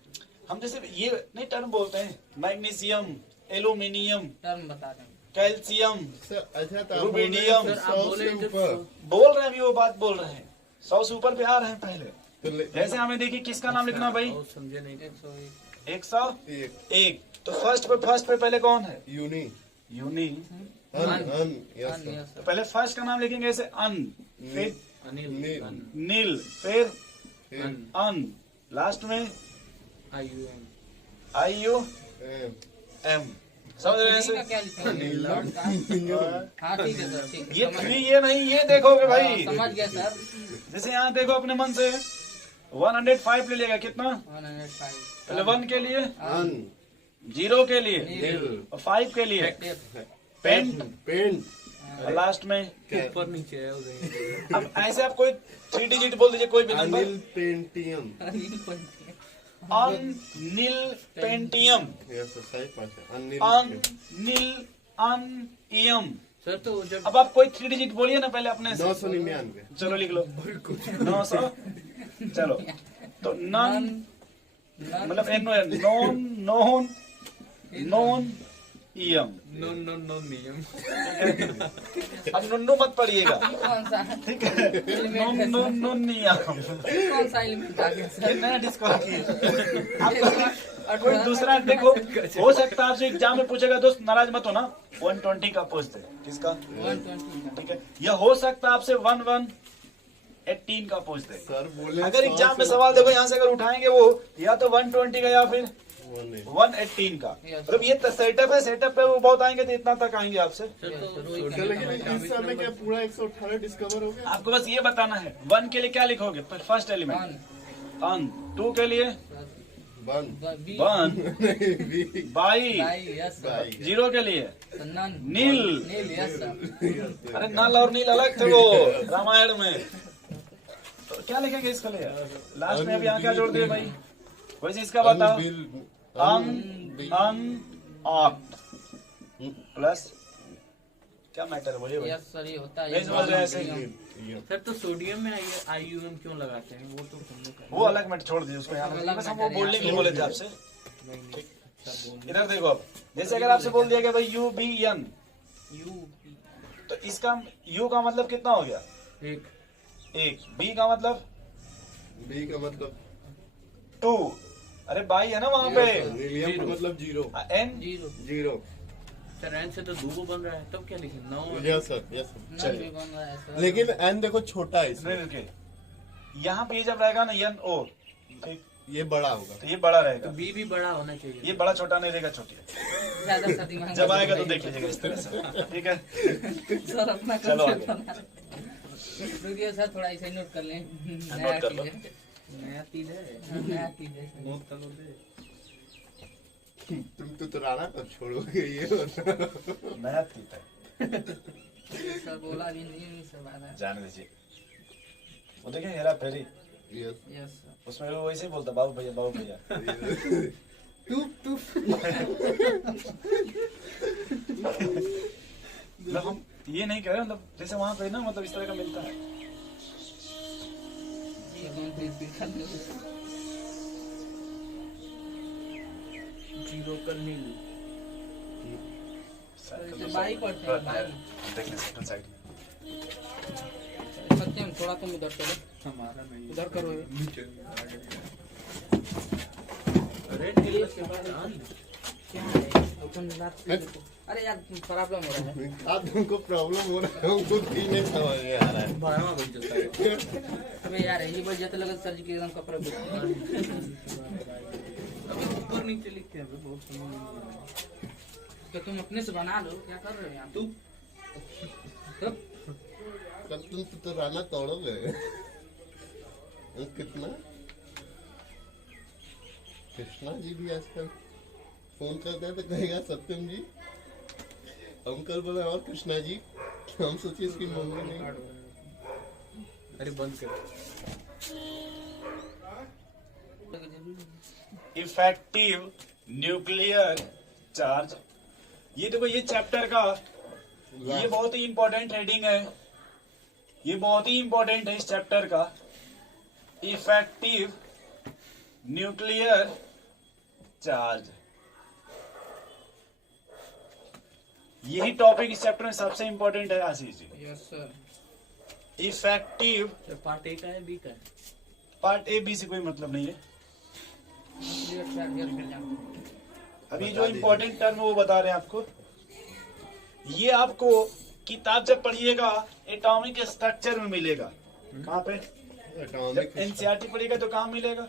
हम जैसे ये नहीं टर्म बोलते हैं, मैग्नीशियम, एल्यूमिनियम, टर्म बता रहे हैं। कैल्शियम। सर अच्छा तो रुबिडियम। सर आप बोले से जब ऊपर बोल रहे हैं, अभी वो बात बोल रहे हैं, 100 से ऊपर पे आ रहे हैं पहले। तो जैसे हमें देखिए किसका नाम लिखना भाई, और समझे नहीं 101 एक 101। तो फर्स्ट पे पहले कौन है, यूनी यूनी। अन यस हाँ, सर yes, तो sir. पहले फर्स्ट का नाम लिखेंगे ऐसे अन, फिर अनिल नील। नील, फिर फिर अन, लास्ट में IUM IUM। एम समझ रहे हैं थ्री का ऐसे? क्या लिखेंगे लॉर्ड का? हाँ ठीक है सर, ठीक ये समझ 3 ये नहीं, ये देखोगे भाई। समझ गया सर। जैसे यहाँ देखो अपने मन से 105 ले लेगा, कितना 105 पहले 1 के लिए, अन 0 के लिए नील और 5 के लिए पेंट, पेंट और लास्ट में। ऊपर नीचे है उधर। अब ऐसे आप कोई 3 डिजिट बोल दीजिए, कोई भी number. Anil Pentium Anil Pentium, yes sir सही पास है अनिल अनिल अनियम। सर तो जब अब आप कोई 3 डिजिट बोलिए ना पहले अपने से। 999 चलो लिख लो 900। चलो तो नन मतलब नॉन नॉन नॉन इयम। नो नियम। अब नुन्नू मत पढ़िएगा, कौन सा ठीक है, नॉन नॉन नॉन नियम। कौन सा एलिमेंट आ गया ये सर? नया डिस्क्वालिफाई। आप कोई दूसरा देखो, हो सकता है आपसे एग्जाम में पूछेगा, दोस्त नाराज मत होना, 120 का पूछ दे। किसका? 120 ठीक है, या हो सकता है आपसे 1118 का पूछ दे। सर बोले अगर एग्जाम में सवाल देखो यहाँ से अगर उठाएंगे वो, या तो 120 का या फिर 118 का। मतलब ये सेटअप है, सेटअप पे वो बहुत आएंगे तो इतना तक आएंगे आपसे। सर तो सर लेकिन इस समय क्या पूरा 118 डिस्कवर हो गया आपको बस ये बताना है 1 के लिए क्या लिखोगे, फर्स्ट एलिमेंट अन, 2 के लिए बंद 1 बाई, यस सर। बाई 0 के लिए नन नील। नील यस सर। अरे नल और नील अलग थे वो रामायण में। तो क्या लिखेंगे इसके लिए, लास्ट में अभी यहाँ क्या जोड़ दिए भाई, वैसे इसका बताओ। अन अन ऑक्ट प्लस क्या मैटर है बोलिए भाई। यस सर, ये होता है नहीं समझ रहे हैं ऐसे? सर तो सोडियम में IUM क्यों लगाते हैं, वो तो हम लोग वो अलग मैटर छोड़ दीजिए, उसको यहाँ बस हम वो बोलने के लिए बोले थे आपसे। इधर देखो, अब जैसे अगर आपसे बोल दिया गया भाई UBN, तो इसका U का मतलब कितना हो गया, एक, B का मतलब बी का मतलब 2, अरे बाई है ना वहाँ पे, नीलियम का मतलब 0 N 0 सर एन से तो 2 बन रहा है, तब क्या लिखें 9। यस सर यस नन चलिए। भी बन रहा है सर। लेकिन एन देखो छोटा है इसमें, मिल के यहाँ पे जब रहेगा ना NO, ठीक, ये बड़ा होगा तो ये बड़ा तो रहेगा, बी भी बड़ा होना चाहिए। ये बड़ा छोटा नहीं रहेगा, छोटी ज्यादा सा दिमाग जब आएगा तो देख लीजिएगा इस तरह से, ठीक है। सर अपना चलो concept आगे। बना। रुकिए सर, थोड़ा इसे नोट कर लें। नोट कर लो। नया चीज है, नया चीज है सर। नोट कर लो दे। तुम तो राणा कब छोड़ोगे ये बताओ। नया ठीक है, सर बोला भी नहीं सब आ रहा है। जाने दीजिए। वो देखिए हेरा फेरी, यस यस सर। उसमें वो वैसे ही बोलता बाबू भैया बाबू भैया। तू मतलब हम ये नहीं कह रहे, मतलब जैसे वहाँ पे ना, मतलब इस तरह का मिलता है। ये कौन सी स्पीड कर रहे हो? 0 का नील। इसे बाई पढ़ते हैं, बाई। देख लें सेकंड साइड। सत्यम थोड़ा तुम उधर करो, हमारा नहीं, उधर करो ये। नीचे। रेड नील के बाद अन। क्या है? अपन रात से देखो। अरे यार प्रॉब्लम हो रहा है। आप तुमको प्रॉब्लम हो रहा है, हमको भी नहीं समझ में आ रहा है। बारहवां बन जाता है। अबे यार ये बस जाते लगा सर जी के एकदम कपड़ा अभी ऊपर नीचे लिखते हैं, बहुत समझ नहीं आ रहा। तो तुम अपने से बना लो, क्या कर रहे हो यार? तू कल तुम तो राणा तोड़ोगे। कितना कृष्णा जी भी आजकल फोन करते हैं तो कहेगा सत्यम जी, अंकल बोले और कृष्णा जी, हम सोचे इसकी मम्मी नहीं। अरे बंद कर। इफेक्टिव न्यूक्लियर चार्ज, ये देखो ये चैप्टर का ये बहुत ही इंपॉर्टेंट हेडिंग है, ये बहुत ही इंपॉर्टेंट है इस चैप्टर का। इफेक्टिव न्यूक्लियर चार्ज, यही टॉपिक इस चैप्टर में सबसे इंपॉर्टेंट है Ashish ji. Yes sir. Effective तो पार्ट ए का है बी का है? पार्ट ए बी से कोई मतलब नहीं है। अभी जो इम्पोर्टेंट टर्म वो बता रहे हैं आपको। ये आपको किताब जब पढ़िएगा एटॉमिक स्ट्रक्चर में मिलेगा। कहाँ पे? एटॉमिक एनसीईआरटी पढ़िएगा तो कहाँ मिलेगा?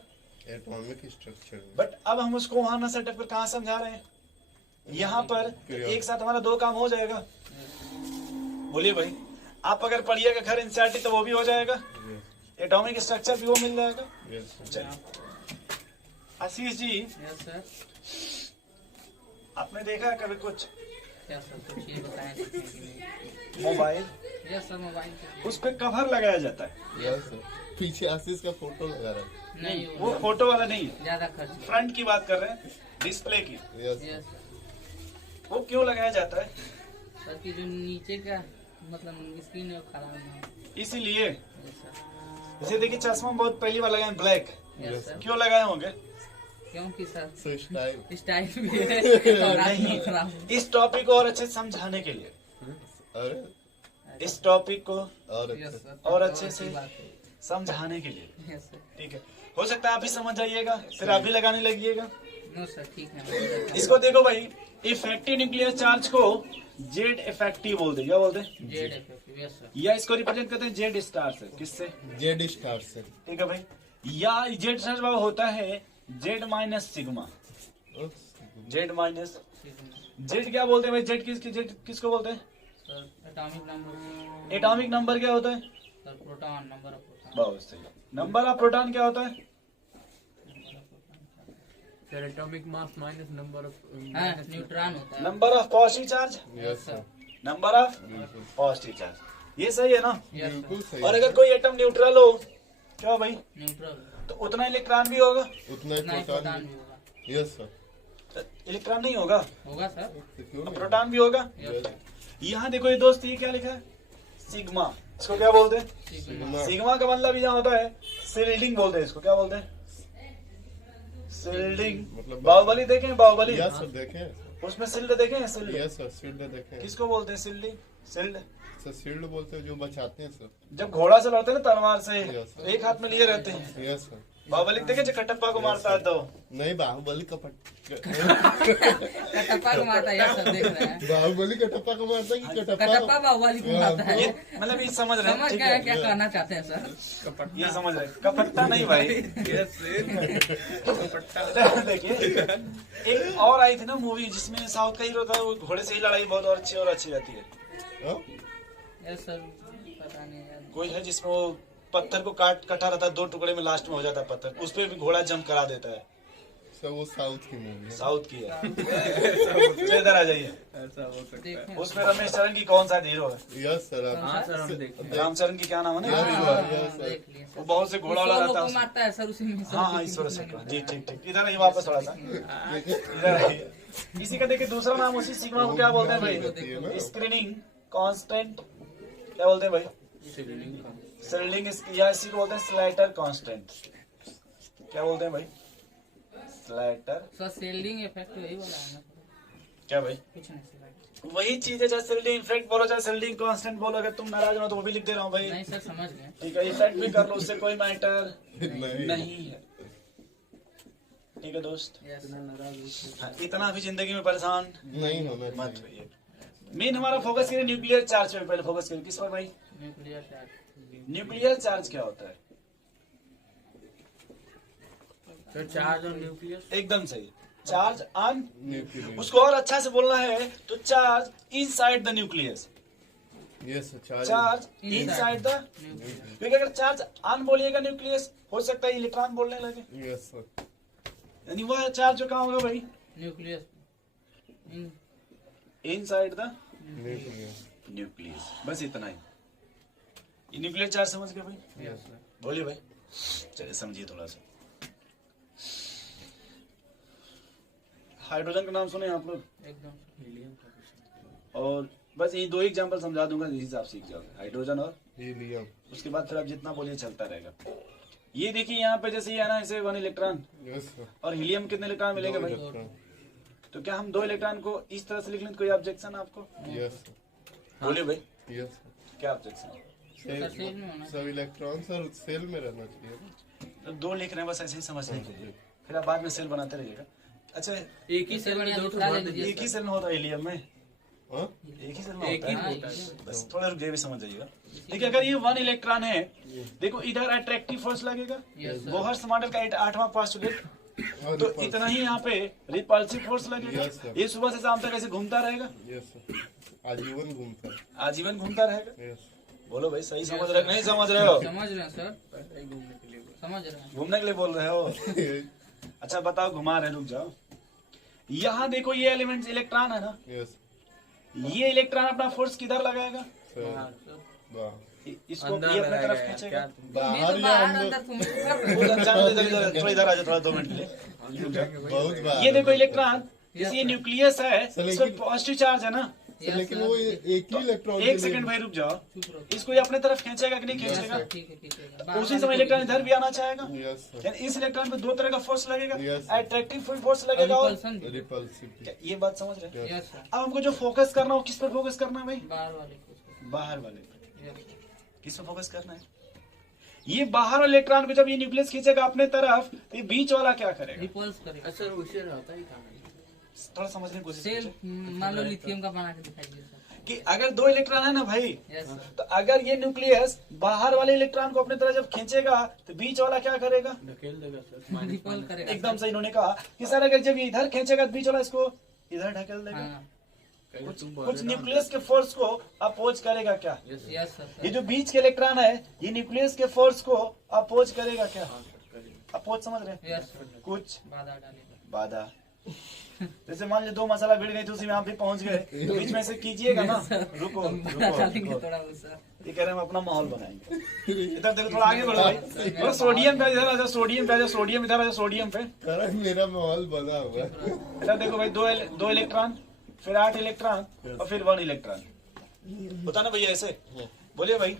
Atomic structure. बट अब हम उसको वहां ना सेटअप कर कहाँ समझा रहे हैं? यहाँ पर एक साथ हमारा दो काम हो जाएगा। बोलिए भाई, आप अगर पढ़िएगा घर एनसीईआरटी तो वो भी हो जाएगा, एटॉमिक स्ट्रक्चर भी वो मिल जाएगा। चलिए आशीष जी, यस सर। आपने देखा है कभी कुछ क्या सर कुछ ये बताएं देखें कि नहीं? मोबाइल यस सर मोबाइल से उस पे कवर लगाया जाता है? Yes sir. पीछे आशीष का फोटो लगा रहा है। नहीं वो फोटो वाला नहीं है, ज्यादा खर्च। फ्रंट की बात कर रहे हैं, डिस्प्ले की। यस यस वो क्यों लगाया जाता है? सर की जो नीचे का मतलब स्क्रीन है वो खराब ना हो। इसीलिए यस सर। जैसे देखिए चश्मा बहुत पहली बार लगाए ब्लैक, यस सर। क्यों लगाए होंगे? क्योंकि सर सो स्टाइल। स्टाइल भी है और आँख नहीं, भी खराब हो। इस टॉपिक को और अच्छे से समझाने के लिए, अरे इस टॉपिक को और यस अच्छा। सर। और अच्छे से बात है। समझाने के लिए। Yes sir. ठीक है, हो सकता है आप भी समझ जाइएगा, फिर आप भी लगाने लगिएगा। नो सर ठीक है। इसको देखो भाई, इफेक्टिव न्यूक्लियर चार्ज को जेड इफेक्टिव बोलते हैं। क्या बोलते हैं? Z effective. Yes sir. या इसको रिप्रेजेंट करते हैं जेड स्टार से। किससे? जेड स्टार से। ठीक है भाई, या जेड स्टार बाबा होता है Z minus sigma. Z minus Z क्या बोलते हैं भाई? जेड किसको बोलते हैं? Sir atomic number. Atomic number क्या होता है? Sir proton number of proton. बहुत सही। नंबर ऑफ प्रोटॉन क्या होता है? Sir atomic mass minus number of हाँ न्यूट्रॉन होता है। Number of positive charge, yes sir. Number of positive charge. ये सही है ना? Yes sir. बिल्कुल सही। और अगर कोई एटम न्यूट्रल हो, क्या भाई? न्यूट्रल तो उतना इलेक्ट्रॉन भी होगा, उतना ही उतना ही प्रोटॉन प्रोटॉन भी। भी होगा। Yes sir. इलेक्ट्रॉन नहीं होगा, होगा सर। क्यों नहीं? प्रोटॉन भी होगा। Yes sir. यहाँ देखो ये दोस्त, ये क्या लिखा है? सिग्मा। इसको क्या बोलते हैं? सिग्मा। सिग्मा का मतलब यहाँ होता है शिल्डिंग बोलते हैं। इसको क्या बोलते हैं? शिल्डिंग। मतलब बाहुबली देखें? बाहुबली, यस सर देखें। उसमें शिल्ड देखें? शिल्ड यस सर शील्ड देखें। किसको बोलते हैं? Shielding, shield. सर शील्ड बोलते हैं जो बचाते हैं सर। जब घोड़ा से लड़ते हैं ना तलवार से, Yes, sir. एक हाथ में लिए रहते हैं। Yes sir. बाहुबली देखे जो कटप्पा को मारता है तो नहीं बाहुबली का कटप्पा को मारता है। यस सर देख रहे हैं। बाहुबली का टप्पा को मारता है कि कटप्पा कटप्पा बाहुबली को मारता है। ये मतलब ये समझ रहे हैं? समझ ठीक गए है, क्या कहना चाहते हैं सर? ये समझ रहे हैं। कपट्टा नहीं भाई। देखिए एक और आई थी ना मूवी जिसमें साउथ का हीरो था, वो घोड़े से ही लड़ाई बहुत और अच्छी रहती है। हाँ? यस सर पता नहीं यार। कोई है जिसमें वो पत्थर को कटा रहता है, दो टुकड़े में लास्ट में हो जाता है पत्थर, उस पे भी घोड़ा जंप करा देता है। सर वो साउथ की मूवी है। साउथ की है। चलिए इधर आ जाइए। ऐसा हो सकता है। देखें। उसमें रमेश चरण की कौन सा हीरो है? यस सर आप हाँ सर हम देखें। रामचरण की क्या नाम है हाँ, ना? हाँ, हाँ, देख लिए वो सर। बहुत से घोड़ा वाला रहता को है उसमें। मारता है सर उसी में। सर, हाँ हाँ, किसी ईश्वर को शक्कर नहीं जी। ठीक इधर आइए वापस थोड़ा सा, इधर आइए। इसी का देखिए दूसरा नाम उसी सिग्मा को क्या बोलते हैं होती है भाई? ना। Screening constant. क्या बोलते हैं भाई? शिवलिंग का। सेल्डिंग, या इसी को बोलते हैं स्लाइटर कांस्टेंट। क्या बोलते हैं भाई? स्लाइटर। सर सेल्डिंग इफेक्ट वही वाला है ना? क्या भाई? कुछ नहीं सर। वही चीज है, चाहे सेल्डिंग इफेक्ट बोलो चाहे सेल्डिंग कांस्टेंट बोलो। अगर तुम नाराज हो तो वो भी लिख दे रहा हूँ भाई। नहीं सर समझ गए। ठीक है, इफेक्ट भी कर लो, उससे कोई मैटर नहीं नहीं है। ठीक है दोस्त, यस हाँ, इतना भी जिंदगी में परेशान नहीं होना मत चाहिए। होइए। मेन हमारा फोकस करिए न्यूक्लियर चार्ज पे, पहले फोकस करिए। किस पर भाई? Nuclear charge. न्यूक्लियर चार्ज क्या होता है? तो चार्ज और न्यूक्लियस। एकदम सही, चार्ज ऑन। न्यूक्लियर। उसको और अच्छा से बोलना है तो charge inside the nucleus. Yes sir charge inside the, nuclear. क्योंकि अगर चार्ज ऑन बोलिएगा न्यूक्लियस, हो सकता है इलेक्ट्रॉन बोलने लगे। Yes sir. यानी वह चार्ज जो कहाँ होगा भाई? Nucleus. In inside the nuclear. Nucleus. बस इतना ही। ये न्यूक्लियर चार्ज समझ गए भाई? Yes sir. बोलिए भाई, चलिए समझिए थोड़ा सा। हाइड्रोजन का नाम सुने आप लोग? एकदम। हीलियम का कुछ। और बस ये दो एग्जांपल समझा दूंगा, इस हिसाब से सीख जाओगे। हाइड्रोजन और हीलियम। उसके बाद फिर आप जितना बोलिए चलता रहेगा। ये देखिए यहाँ पे जैसे ये है ना, इसे 1 इलेक्ट्रॉन, यस सर। और हीलियम कितने इलेक्ट्रॉन मिलेंगे भाई? इलेक्ट्रॉन। तो क्या हम 2 इलेक्ट्रॉन को इस तरह से लिख लें? कोई ऑब्जेक्शन आपको? यस बोलिए भाई, यस क्या ऑब्जेक्शन? सेल में होना सब इलेक्ट्रॉन सर सेल में रहना चाहिए। तो 2 लिख रहे हैं बस ऐसे ही समझने के लिए, फिर आप बाद में सेल बनाते रहिएगा। अच्छा, एक ही सेल में 2 निकाल भर दीजिए। एक ही सेल में होता है हीलियम में? हाँ एक ही सेल में एक होता ही है? होता है। बस थोड़ा रुक जाइए, समझ जाइएगा। देखिए, अगर ये 1 इलेक्ट्रॉन है, देखो इधर अट्रैक्टिव फोर्स लगेगा, यस सर। बोहर्स मॉडल का 8वां पोस्टुलेट, और तो इतना ही यहाँ पे रिपल्सिव फोर्स लगेगा। Yes, sir. ये सुबह से शाम तक ऐसे घूमता रहेगा, यस सर आजीवन घूमता है। आजीवन घूमता रहेगा। यस बोलो भाई, सही समझ रहे हो? नहीं समझ रहे हो? समझ रहे हैं सर, घूमने के लिए समझ रहे हैं। घूमने के लिए बोल रहे हो? अच्छा बताओ, घुमा रहे, रुक जाओ। यहाँ देखो, ये एलिमेंट इलेक्ट्रॉन है ना, यस ये इलेक्ट्रॉन अपना फोर्स किधर लगाएगा? सर हाँ, सर। वाह इसको अंदर ये अपने लगाएगा तरफ यार, खींचेगा। क्या ये बाहर तो या बाहर अंदर अंदर तुम कर रहे हो। बोलो, जान दो, जल्दी थोड़ा इधर आ जाओ, थोड़ा 2 मिनट के लिए। बहुत बार ये देखो इलेक्ट्रॉन, ये न्यूक्लियस है, सर, इसमें लेकिन- पॉजिटिव चार्ज है ना। सर, लेकिन वो एक ही इलेक्ट्रॉन एक सेकंड भाई, रुक जाओ। चुप रहो। इसको ये अपने तरफ खींचेगा कि नहीं यस खींचेगा? सर, ठीक है खींचेगा। उसी समय इलेक्ट्रॉन इधर भी आना चाहेगा। यस सर यानी इस इलेक्ट्रॉन पे 2 तरह का फोर्स लगेगा, Yes. अट्रैक्टिव फोर्स लगेगा और रिपल्सन रिपल्सिव क्या ये बात समझ रहे हैं? यस सर, अब हमको जो फोकस करना हो, किस पर फोकस करना है भाई? बाहर वाले को। बाहर वाले पर। Yes sir. किस पर फोकस करना है? ये बाहर वाले इलेक्ट्रॉन को जब ये न्यूक्लियस खींचेगा अपने तरफ, तो ये बीच वाला क्या करेगा? रिपल्स करेगा। अच्छा उसे रहता ही कहाँ है? थोड़ा समझने की कोशिश सेल कीजिए मान लो लिथियम का बना के दिखाइए सर। कि अगर 2 इलेक्ट्रॉन है ना भाई, यस सर, तो अगर ये न्यूक्लियस बाहर वाले इलेक्ट्रॉन को अपने तरफ जब खींचेगा, तो बीच वाला क्या करेगा? ढकेल देगा सर। रिपल करेगा। एकदम सही इन्होंने कहा कि सर अगर जब ये इधर खींचेगा, तो बीच वाला इसको इधर ढकेल देगा। हाँ, कुछ न्यूक्लियस के फोर्स को अपोज करेगा क्या? Yes sir. ये जो बीच के इलेक्ट्रॉन है, ये न्यूक्लियस के फोर्स को अपोज करेगा क्या? अपोज समझ रहे हैं? यस सर, कुछ बाधा डालेगा। बाधा। जैसे मान लीजिए 2 मसाला भिड़ गई, तो उसी में आप भी पहुंच गए, तो बीच में से कीजिएगा ना। रुको बाधा डालेंगे रुको, थोड़ा बहुत सर। ये कह रहे हैं हम अपना माहौल बनाएंगे। इधर देखो, थोड़ा आगे बढ़ो भाई, थोड़ा सोडियम पे इधर आ जाओ, सोडियम पे आ जाओ, सोडियम इधर आ जाओ, सोडियम पे कारण मेरा माहौल बना हुआ है। इधर देखो भाई, 2 इलेक्ट्रॉन, फिर 8 इलेक्ट्रॉन और फिर 1 इलेक्ट्रॉन होता ना भैया ऐसे। बोलिए भाई,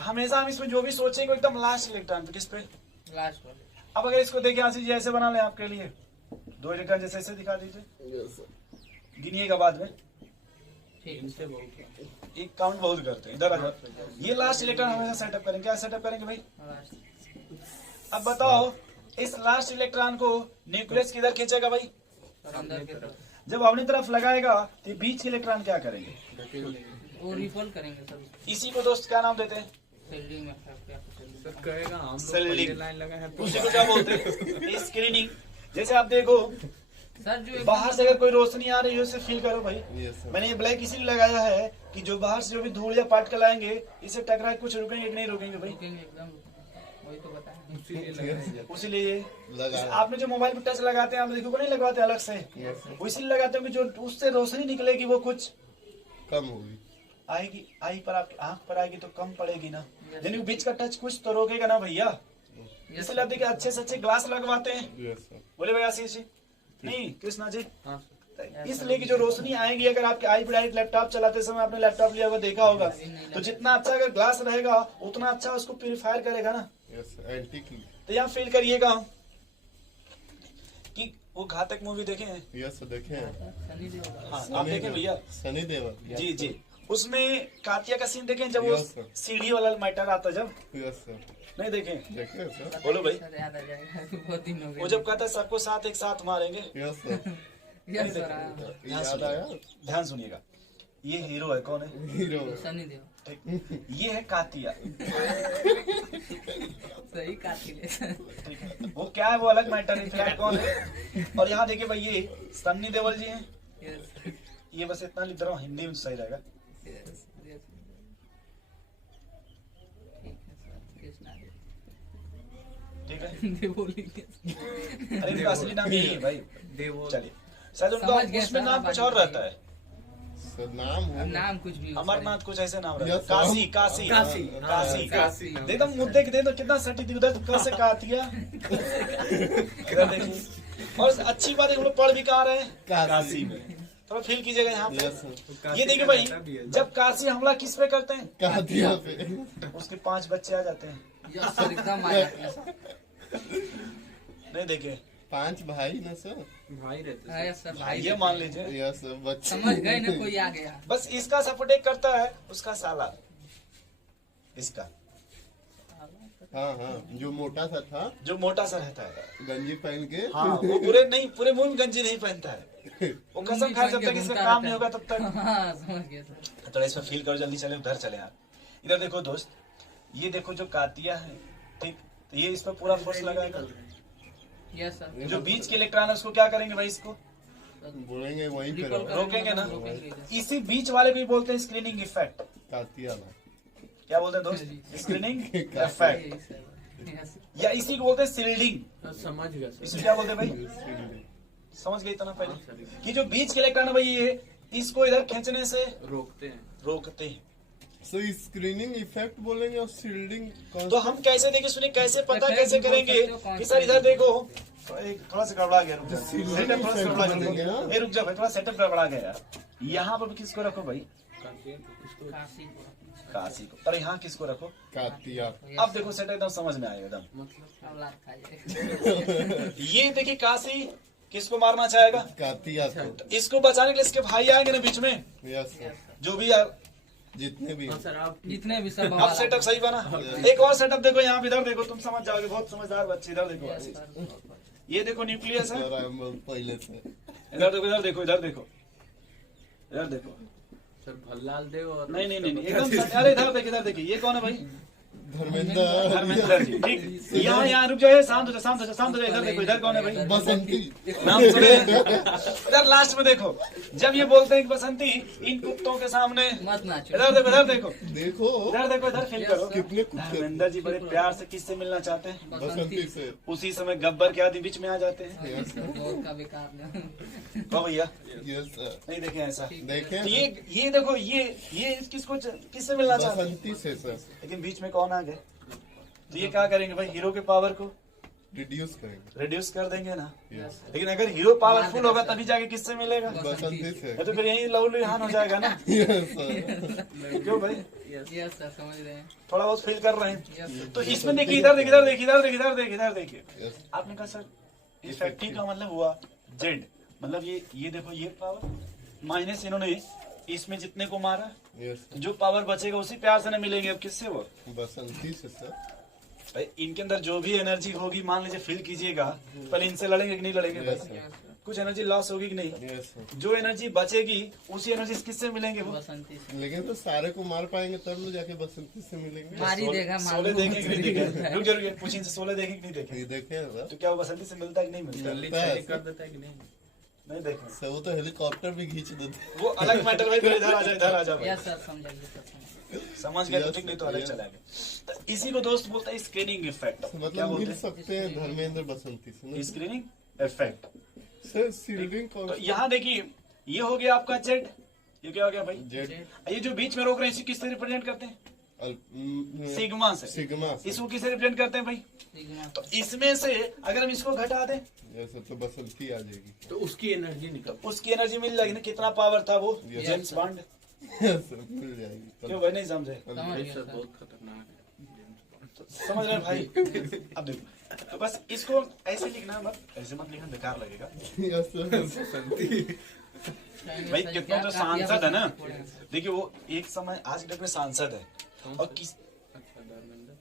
हमेशा हम इसमें जो भी सोचेंगे एकदम लास्ट इलेक्ट्रॉन पे, किस पे? लास्ट वाले। अब अगर इसको देखिए आशीष जी, ऐसे बना ले आपके लिए 2 इलेक्ट्रॉन जैसे ऐसे दिखा दीजिए, यस सर गिनिएगा बाद में, ठीक है। इनसे बहुत है। एक काउंट बहुत करते हैं। इधर आ जाओ, ये लास्ट इलेक्ट्रॉन हमेशा सेटअप करेंगे। क्या सेटअप करेंगे भाई? लास्ट अब बताओ, इस लास्ट इलेक्ट्रॉन को न्यूक्लियस किधर खींचेगा भाई? और अंदर की तरफ जब अपनी तरफ लगाएगा, तो ये बीच के इलेक्ट्रॉन क्या करेंगे? ढकेल देंगे। वो रिपल करेंगे सर। इसी को दोस्त क्या नाम देते हैं? फील्डिंग में क्या फील्डिंग। सर कहेगा हम लोग सेल्डिंग। पहले लाइन लगा है तो उसी को क्या बोलते हैं? स्क्रीनिंग। जैसे आप देखो, सर जो बाहर से अगर कोई रोशनी आ रही है, उसे फील करो भाई। यस सर मैंने ये ब्लैक इसीलिए लगाया है कि जो बाहर से जो भी धूल या पार्टिकल आएंगे, इसे टकरा कुछ रुकेंगे कि नहीं रुकेंगे भाई? रुकेंगे एकदम, वही तो बताया। इसीलिए लगा है। उसीलिए लगा आपने जो मोबाइल पे टच लगाते हैं, आप देखो को नहीं लगवाते अलग से, वो इसीलिए लगाते हो कि जो उससे रोशनी निकलेगी वो कुछ कम होगी। आएगी, आई पर आपकी आंख पर आएगी तो कम पड़ेगी ना, यानी वो बीच का टच कुछ तो रोकेगा ना भैया। इसलिए आप देखिए अच्छे से अच्छे ग्लास लगवाते हैं। यस सर बोले भैया आशीष जी, नहीं कृष्णा जी, हाँ सर। इसलिए कि जो रोशनी आएगी, अगर आपके आई पे डायरेक्ट लैपटॉप चलाते समय आपने लैपटॉप लिया होगा, देखा होगा, तो जितना अच्छा अगर ग्लास रहेगा, उतना अच्छा उसको प्यूरिफायर करेगा ना। यस सर एंटीक तो यहाँ फील करिएगा कि वो घातक मूवी देखे हैं? यस सर देखे हैं सनी देओल। हाँ, आप देखें भैया। सनी देओल जी जी, उसमें कातिया का सीन देखें, जब वो Yes, sir. सीढ़ी वाला मैटर आता, जब यस सर नहीं देखें? देखे हैं सर बोलो भाई। सर याद आ जाएगा, बहुत दिन हो गए। वो जब कहता है सबको साथ एक साथ मारेंगे, यस सर यस सर, हाँ। याद आया ध्यान सुनिएगा। ये हीरो है, कौन है? हीरो सनी देओल। ठीक। ये है कातिया, सही कातिल है। ठीक है। वो क्या है, वो अलग मैटर है, फिलहाल कौन है? और यहाँ देखिए भाई, ये सन्नी देओल जी हैं। यस ये बस इतना लिख रहा हूँ, हिंदी में सही रहेगा। Yes yes. ठीक है सर, कृष्णा ठीक है, देओल लिखे। अरे इनका असली नाम यही है भाई। देवो चलिए, शायद समझ उनका गए उसमें सर, नाम आप कुछ आगे और रहता है, सर नाम अब हो नाम कुछ भी हो, अमरनाथ कुछ ऐसे नाम रहता है। Yes, काशी काशी काशी, काशी काशी। एकदम मुद्दे के दे दो, कितना सटी थी उधर, कैसे कातिया इधर देखिए। और अच्छी बात है, हम लोग पढ़ भी कहाँ रहे हैं? काशी में। थोड़ा फील कीजिएगा यहाँ पे। यस सर ये देखिए भाई, जब काशी हमला किस पे करते हैं, कातिया पे उसके 5 बच्चे आ जाते हैं। यस सर, एकदम आ जाते हैं। नहीं देखे, 5 भाई ना सर। भाई रहते हाँ, यस सर भाई ये मान लीजिए यस सर, बच्चे समझ गए ना, कोई आ गया। बस इसका सपोर्ट करता है उसका साला, इसका हाँ हाँ, जो मोटा सा था, जो मोटा सा रहता है। गंजी पहन के। हाँ वो पूरे मुंह में गंजी नहीं पहनता है, वो कसम खाए जब तक इसका काम नहीं होगा तब तक। हाँ समझ गए सर। थोड़ा इसमें फील करो, जल्दी चले उधर चले यार। इधर देखो दोस्त, ये देखो जो कातिया है, ठीक, तो ये इस पर पूरा फोर्स लगाएगा। Yes sir. जो बीच के इलेक्ट्रॉन है उसको क्या करेंगे भाई, इसको बोलेंगे वहीं पे रिकॉल रहो। करेंगे, रोकेंगे ना? रोकेंगे इधर। इसी बीच वाले भी बोलते हैं स्क्रीनिंग इफेक्ट। कातिया ना। क्या बोलते हैं दोस्त? Screening effect, yes sir. Yes. या इसी को बोलते हैं सील्डिंग। हैं। समझ गया सर। इसको क्या बोलते हैं भाई? समझ गए इतना पहले कि जो बीच के इलेक्ट्रॉन है भाई, ये इसको इधर खींचने से रोकते हैं। रोकते हैं। सो स्क्रीनिंग इफेक्ट बोलेंगे और शील्डिंग तो हम कैसे देखें, सुनिए कैसे पता कैसे करेंगे कि सर इधर देखो, थोड़ा सा गड़बड़ा गया, रुक जा। सेटअप थोड़ा सा गड़बड़ा गया, ये रुक जा भाई, थोड़ा सेटअप गड़बड़ा गया यार। यहाँ पर किसको रखो भाई? इसको काशी को। काशी को। और यहाँ किसको रखो? कातिया। अब देखो सेट एकदम समझ में आएगा एकदम। मतलब औलाद खाइए। ये देखिए काशी किसको मारना चाहेगा? कातिया को। तो इसको बचाने के लिए इसके भाई आएंगे ना बीच में, यस सर, जो भी यार। जितने भी हाँ सर आप जितने भी सब अब सेटअप सही बना। एक और सेटअप देखो यहाँ पे, इधर देखो, तुम समझ जाओगे, बहुत समझदार बच्चे। इधर देखो, यस सर। ये देखो न्यूक्लियस है। सर, I'm पहले से। इधर देखो, इधर देखो, इधर देखो, इधर देखो। सर भल्लाल देव और नहीं नहीं नहीं, एकदम सच। अरे इधर देखिए, इधर देखिए, ये कौन है भाई? धर्मेंद्र। धर्मेंद्र जी, ठीक। यहाँ रुक जाए, शांत हो जाए, शांत हो जाए, शांत हो जाए। इधर देखो, इधर कौन है भाई? बसंती। नाम सुने? इधर लास्ट में देखो, जब ये बोलते हैं कि बसंती, इन कुत्तों के सामने मत नाचो। इधर देखो, इधर देखो, देखो इधर देखो, इधर फील करो। कितने कुत्ते। धर्मेंद्र जी बड़े प्यार से किससे मिलना चाहते हैं? बसंती से। उसी समय गब्बर के आदमी बीच में आ जाते हैं। यस सर, बहुत का बेकार नहीं। कहो भैया, यस सर। नहीं देखे ऐसा? देखे तो ये देखो, ये किसको, किससे मिलना चाहते हैं? बसंती से सर, लेकिन बीच में कौन आ गए? तो ये क्या करेंगे भाई? हीरो के पावर को रिड्यूस करेंगे। रिड्यूस कर देंगे ना। यस लेकिन अगर हीरो पावरफुल होगा तभी जाके किससे मिलेगा? बसंती से। या तो फिर यही लहू लुहान हो जाएगा ना। यस सर, क्यों भाई? यस सर समझ रहे हैं। थोड़ा बहुत फील कर रहे हैं। Yes sir. तो इसमें देखिए, इधर देखिए, इधर देखिए, इधर देखिए, इधर देखिए, इधर देखिए। यस आपने कहा सर इफेक्टिव का मतलब हुआ जेड, मतलब ये देखो, ये पावर माइनस इन्होंने इसमें जितने को मारा, यस जो पावर बचेगा उसी प्यार से न मिलेंगे। अब किससे वो? बसंती से सर। भाई इनके अंदर जो भी एनर्जी होगी, मान लीजिए फील कीजिएगा, पहले इनसे लड़ेंगे कि नहीं लड़ेंगे यस भाई? सर, कुछ एनर्जी लॉस होगी कि नहीं? Yes sir. जो एनर्जी बचेगी उसी एनर्जी किससे मिलेंगे वो? बसंती से लेकिन तो सारे को मार पाएंगे तब लोग जाके बसंती से मिलेंगे। मारी देगा, सोले देखे कि नहीं देखे? रुक जा, पूछिए इनसे, सोले देखे कि नहीं देखे? ये देखे हैं सर। तो क्या वो बसंती से मिलता है कि नहीं मिलता? जल्दी लगता है चेक कर देता है कि नहीं। नहीं देखे। सर वो तो हेलीकॉप्टर भी खींच देते। वो अलग मैटर भाई, तो इधर आ जा, इधर आ जा भाई। यस सर समझाइए सर। समझ गए तो ठीक, नहीं तो अलग चला गया। तो इसी को दोस्त बोलता है स्क्रीनिंग इफेक्ट। क्या मतलब बोलते मिल सकते हैं धर्मेंद्र बसंती से हैं? ना? Screening effect. सर सील्डिंग कौन तो यहाँ देखिए, ये हो गया आपका जेड। ये क्या हो गया भाई? जेड ये जो बीच में रोक रहे हैं, इसे किससे रिप्रेजेंट करते हैं? सिग्मा से। सिग्मा से। इसको किसे रिप्रेजेंट करते हैं भाई? सिग्मा। तो इसमें से अगर हम इसको घटा दें, जैसे तो बसंती आ जाएगी। तो उसकी एनर्जी निकल। उसकी एनर्जी मिल जाएगी ना। कितना पावर था वो? Yes. James bond. सर मिल जाएगी। क्यों भाई नहीं समझे? समझ भाई गया सर सर। बहुत खतरनाक है। तो समझ रहे हैं भाई? अब देखो, तो बस इसको ऐसे लिखना, मत ऐसे मत लिखना, बेकार लगेगा यस सर। बसंती। भाई। कितना जो सांसद है ना, देखिए वो एक समय आज के डेट में सांसद है, और किस अच्छा धर्मेंद्र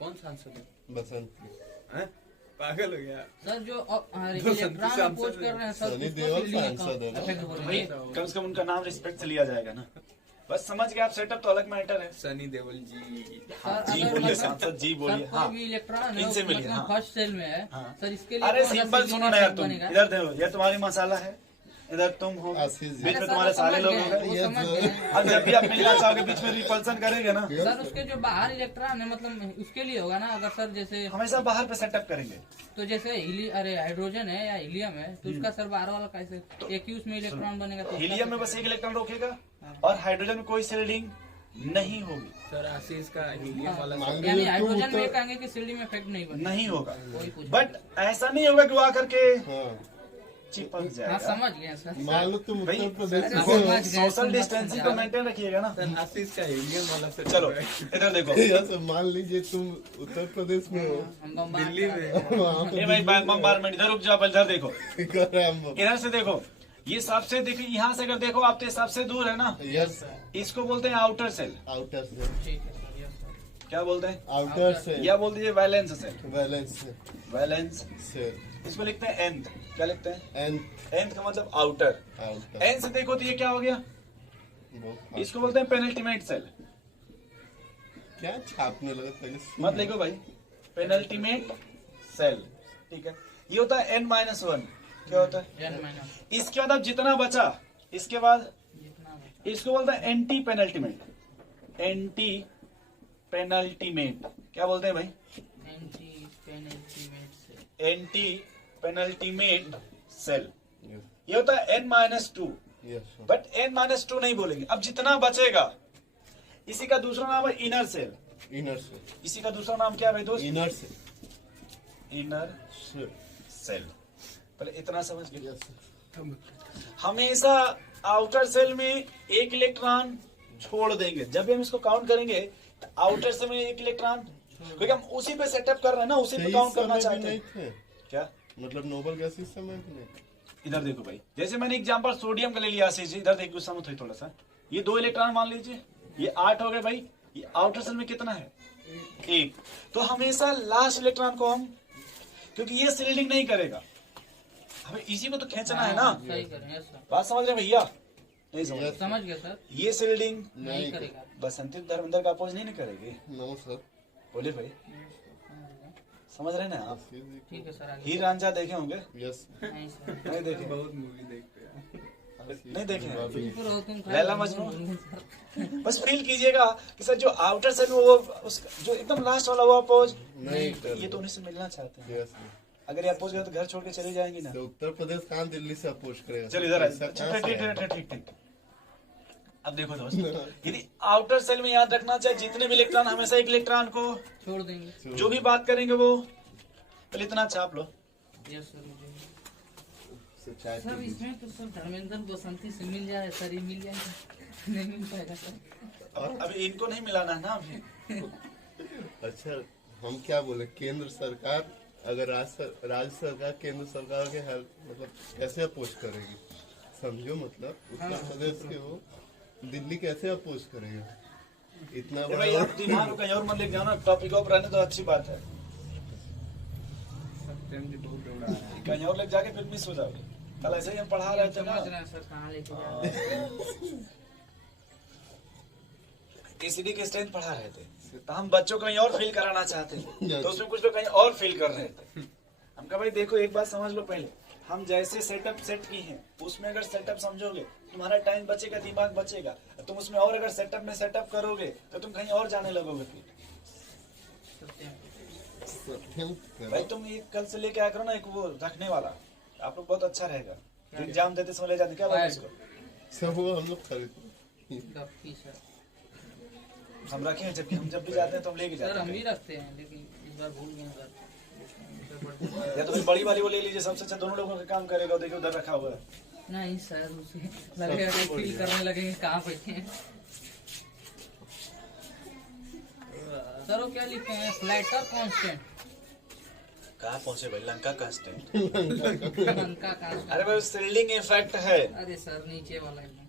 कौन सांसद है? बसंती। हैं? पागल हो गया। सर जो बसंती इलेक्ट्रॉन सांसद अपोज कर रहे हैं सर, सनी उसको देओल फील्डिंग सांसद है ना? इफेक्ट बोल रहे भाई, हैं। कम से कम उनका नाम रिस्पेक्ट से लिया जाएगा ना। बस समझ गए आप, सेटअप तो अलग मैटर है। सनी देओल जी। सर जी अगर बोलिए, मतलब- सांसद जी बोलिए। सर कोई हाँ भी इलेक्ट्रॉन है, इनसे मिलिए, मतलब हाँ। फर्स्ट सेल में है हाँ। सर, इसके लिए अरे कौन सा सिंपल फील्डिंग सुनो ना यार, इफेक्ट तुम बनेगा? इधर देखो, ये तुम्हारी मसाला है, इधर तुम हो, आशीष जी। बीच में अरे तुम्हारे सर, सारे वो लोग समझ हो गए, गए। वो समझ गए। अब जब भी आप मिलना चाहोगे बीच में रिपल्सन करेंगे ना, सर उसके जो बाहर इलेक्ट्रॉन है, मतलब उसके लिए होगा ना। अगर सर जैसे हमेशा बाहर पे सेटअप करेंगे। तो जैसे अरे हाइड्रोजन है या हीलियम है, तो उसका सर बाहर वाला कैसे एक ही उसमें इलेक्ट्रॉन बनेगा? तो हीलियम में बस एक इलेक्ट्रॉन रोकेगा, और हाइड्रोजन में कोई सील्डिंग नहीं होगी, सर आशीष का हीलियम वाला मान यानी लीजिए हाइड्रोजन तू में उत्तर- कहेंगे कि सील्डिंग में इफेक्ट नहीं बनेगा। नहीं होगा। वही पूछ बट ऐसा नहीं होगा कि वो आकर के हाँ चिपक हाँ जाएगा। समझ गए सर। मान लो तुम भाई, उत्तर प्रदेश सर, से समझ हो, गए, सोशल समझ डिस्टेंसिंग को समझा। मेंटेन रखिएगा ना। सर आशीष का इंडियन वाला से चलो इधर देखो, ऐसे मान लीजिए तुम उत्तर प्रदेश में हो, हम बम्बार दिल्ली में वहाँ पे ए भाई बम्बारमेंट, इधर रुक जाओ, इधर देखो, कर रहे हैं हम। इधर से देखो, ये सबसे देखिए, यहाँ से अगर देखो आप तो ये सबसे दूर है ना, यस इसको बोलते हैं आउटर सेल। आउटर से, ठीक है सर, यस सर। क्या बोलते हैं? आउटर से, या बोल दीजिए वैलेंस सेल। बैलेंस से, वैलेंस, से इसको लिखते हैं एंथ। क्या लिखते हैं? एंड एंथ का मतलब आउटर। आउटर। एन से देखो तो ये क्या हो गया? बहुत- इसको बोलते हैं पेनल्टीमेट सेल। क्या छापने लगे पहले मत लिखो भाई, पेनल्टीमेट सेल, ठीक है। ये होता है n-1। क्या होता है? n माइनस इसके बाद अब जितना बचा, इसके बाद जितना बचा। इसको बोलते हैं एंटी पेनल्टीमेट। एंटी पेनल्टीमेट क्या बोलते हैं भाई? एंटी पेनल्टीमेट से एंटी पेनल्टीमेट सेल। यस ये होता है n-2, यस बट n-2 नहीं बोलेंगे। अब जितना बचेगा, इसी का दूसरा नाम है इनर सेल। इनर से, इसी का दूसरा नाम क्या है भाई दोस्त? इनर से, इनर से, सेल। पहले इतना समझ गए। यस हमेशा आउटर सेल में एक इलेक्ट्रॉन छोड़ देंगे। जब भी हम इसको काउंट करेंगे तो आउटर सेल में एक इलेक्ट्रॉन, क्योंकि हम उसी पे सेटअप कर रहे हैं ना, उसी पे काउंट करना चाहते नहीं हैं। थे, क्या? मतलब नोबल गैस इस समय भी नहीं। इधर देखो भाई, जैसे मैंने एग्जांपल सोडियम का ले लिया आशीष जी, इधर देखो समझ थोड़ा सा। ये 2 इलेक्ट्रॉन मान लीजिए, ये 8 हो गए भाई। ये आउटर सेल में कितना है? 1। तो हमेशा लास्ट इलेक्ट्रॉन को हम, क्योंकि ये सील्डिंग नहीं करेगा, हमें इसी को तो खींचना है ना। सही करें, यस सर। बात समझ रहे हैं भैया? नहीं समझ रहे? समझ गया सर। ये सील्डिंग नहीं करेगा। बसंती धर्मेंद्र का अपोज नहीं करेगी। नो सर, बोले भाई, समझ रहे हैं ना आप? ठीक है सर, आगे हीर रांझा देखे होंगे? यस नहीं सर। नहीं देखे? बहुत मूवी देखते हैं। नहीं देखे हैं? चुप रहो तुम, लैला मजनू? बस फील कीजिएगा कि सर जो आउटर सेल में वो जो एकदम लास्ट वाला वो अपोज नहीं कर ये तो उन्हीं से मिलना चाहते हैं। यस। अगर ये अपोज गए तो घर छोड़ के चले जाएंगी ना। तो उत्तर प्रदेश कहाँ दिल्ली से अपोज करेगा? चल इधर आ। ऐसा अच्छा, कहाँ से ठीक है? ठीक ठीक ठीक। अब देखो दोस्त, यदि आउटर सेल में याद रखना चाहिए जितने भी इलेक्ट्रॉन, हमेशा एक इलेक्ट्रॉन को छोड़ देंगे। जो भी बात करेंगे वो पहले इतना छाप लो। यस सर, मुझे सच्चाई सर की इसमें तो सर धर्मेंद्र बसंती से मिल जाए सर, ये मिल जाएगा? नहीं मिल पाएगा सर। और अभी इनको नहीं मिलाना है ना अभी। अच्छा, हम क्या बोले, केंद्र सरकार अगर राज्य सरकार केंद्र सरकार के हेल्प मतलब कैसे अपोज करेगी? समझो, मतलब उत्तर प्रदेश के हो, दिल्ली कैसे अपोज करेगा? इतना अरे भाई आप दिमाग को कहीं और मत लेके जाओ ना, टॉपिक ऑफ रहने तो अच्छी बात है। सत्यम जी बहुत दौड़ा रहा है। कहीं और लेके जाके फिर मिस हो जाओगे। कल ऐसे ही हम पढ़ा रहे थे ना, समझ रहे हैं सर कहाँ लेके जा रहे हैं। एसीडी के स्ट्रेंथ पढ़ा रहे थे, तो हम बच्चों को कहीं और फील कराना चाहते थे, तो उसमें कुछ लोग कहीं और फील कर रहे थे। हम कहा भाई देखो एक बात समझ लो, पहले हम जैसे सेटअप सेट की हैं उसमें अगर सेटअप समझोगे तुम्हारा टाइम बचेगा, दिमाग बचेगा। तुम उसमें और अगर सेटअप में सेटअप करोगे तो तुम कहीं और जाने लगोगे। फिर सत्यम भाई तुम ये कल से लेके आया करो ना एक वो रखने वाला, आप लोग बहुत अच्छा रहेगा। एग्जाम देते समय ले जाते, क्या बोलते हैं इसको? सब वो हम लोग खरीदते गप्पी सर। हम रखे हैं, जबकि हम जब भी जाते हैं तो हम लेके सर जाते हम भी हैं। रखते हैं, लेकिन इस बार भूल गए सर। या तो फिर बड़ी वाली वो ले लीजिए, सबसे अच्छा दोनों लोगों का काम करेगा। देखिए उधर रखा हुआ है। नहीं सर, उसे लगेगा कि फील करने लगेंगे कहाँ बैठे हैं। सर वो क्या लिखे हैं? Flatter constant. कहाँ पहुंचे भाई? लंका कांस्टेंट। लंका कांस्टेंट। अरे भाई सील्डिंग इफेक्ट है, अरे सर नीचे वाला एकदम।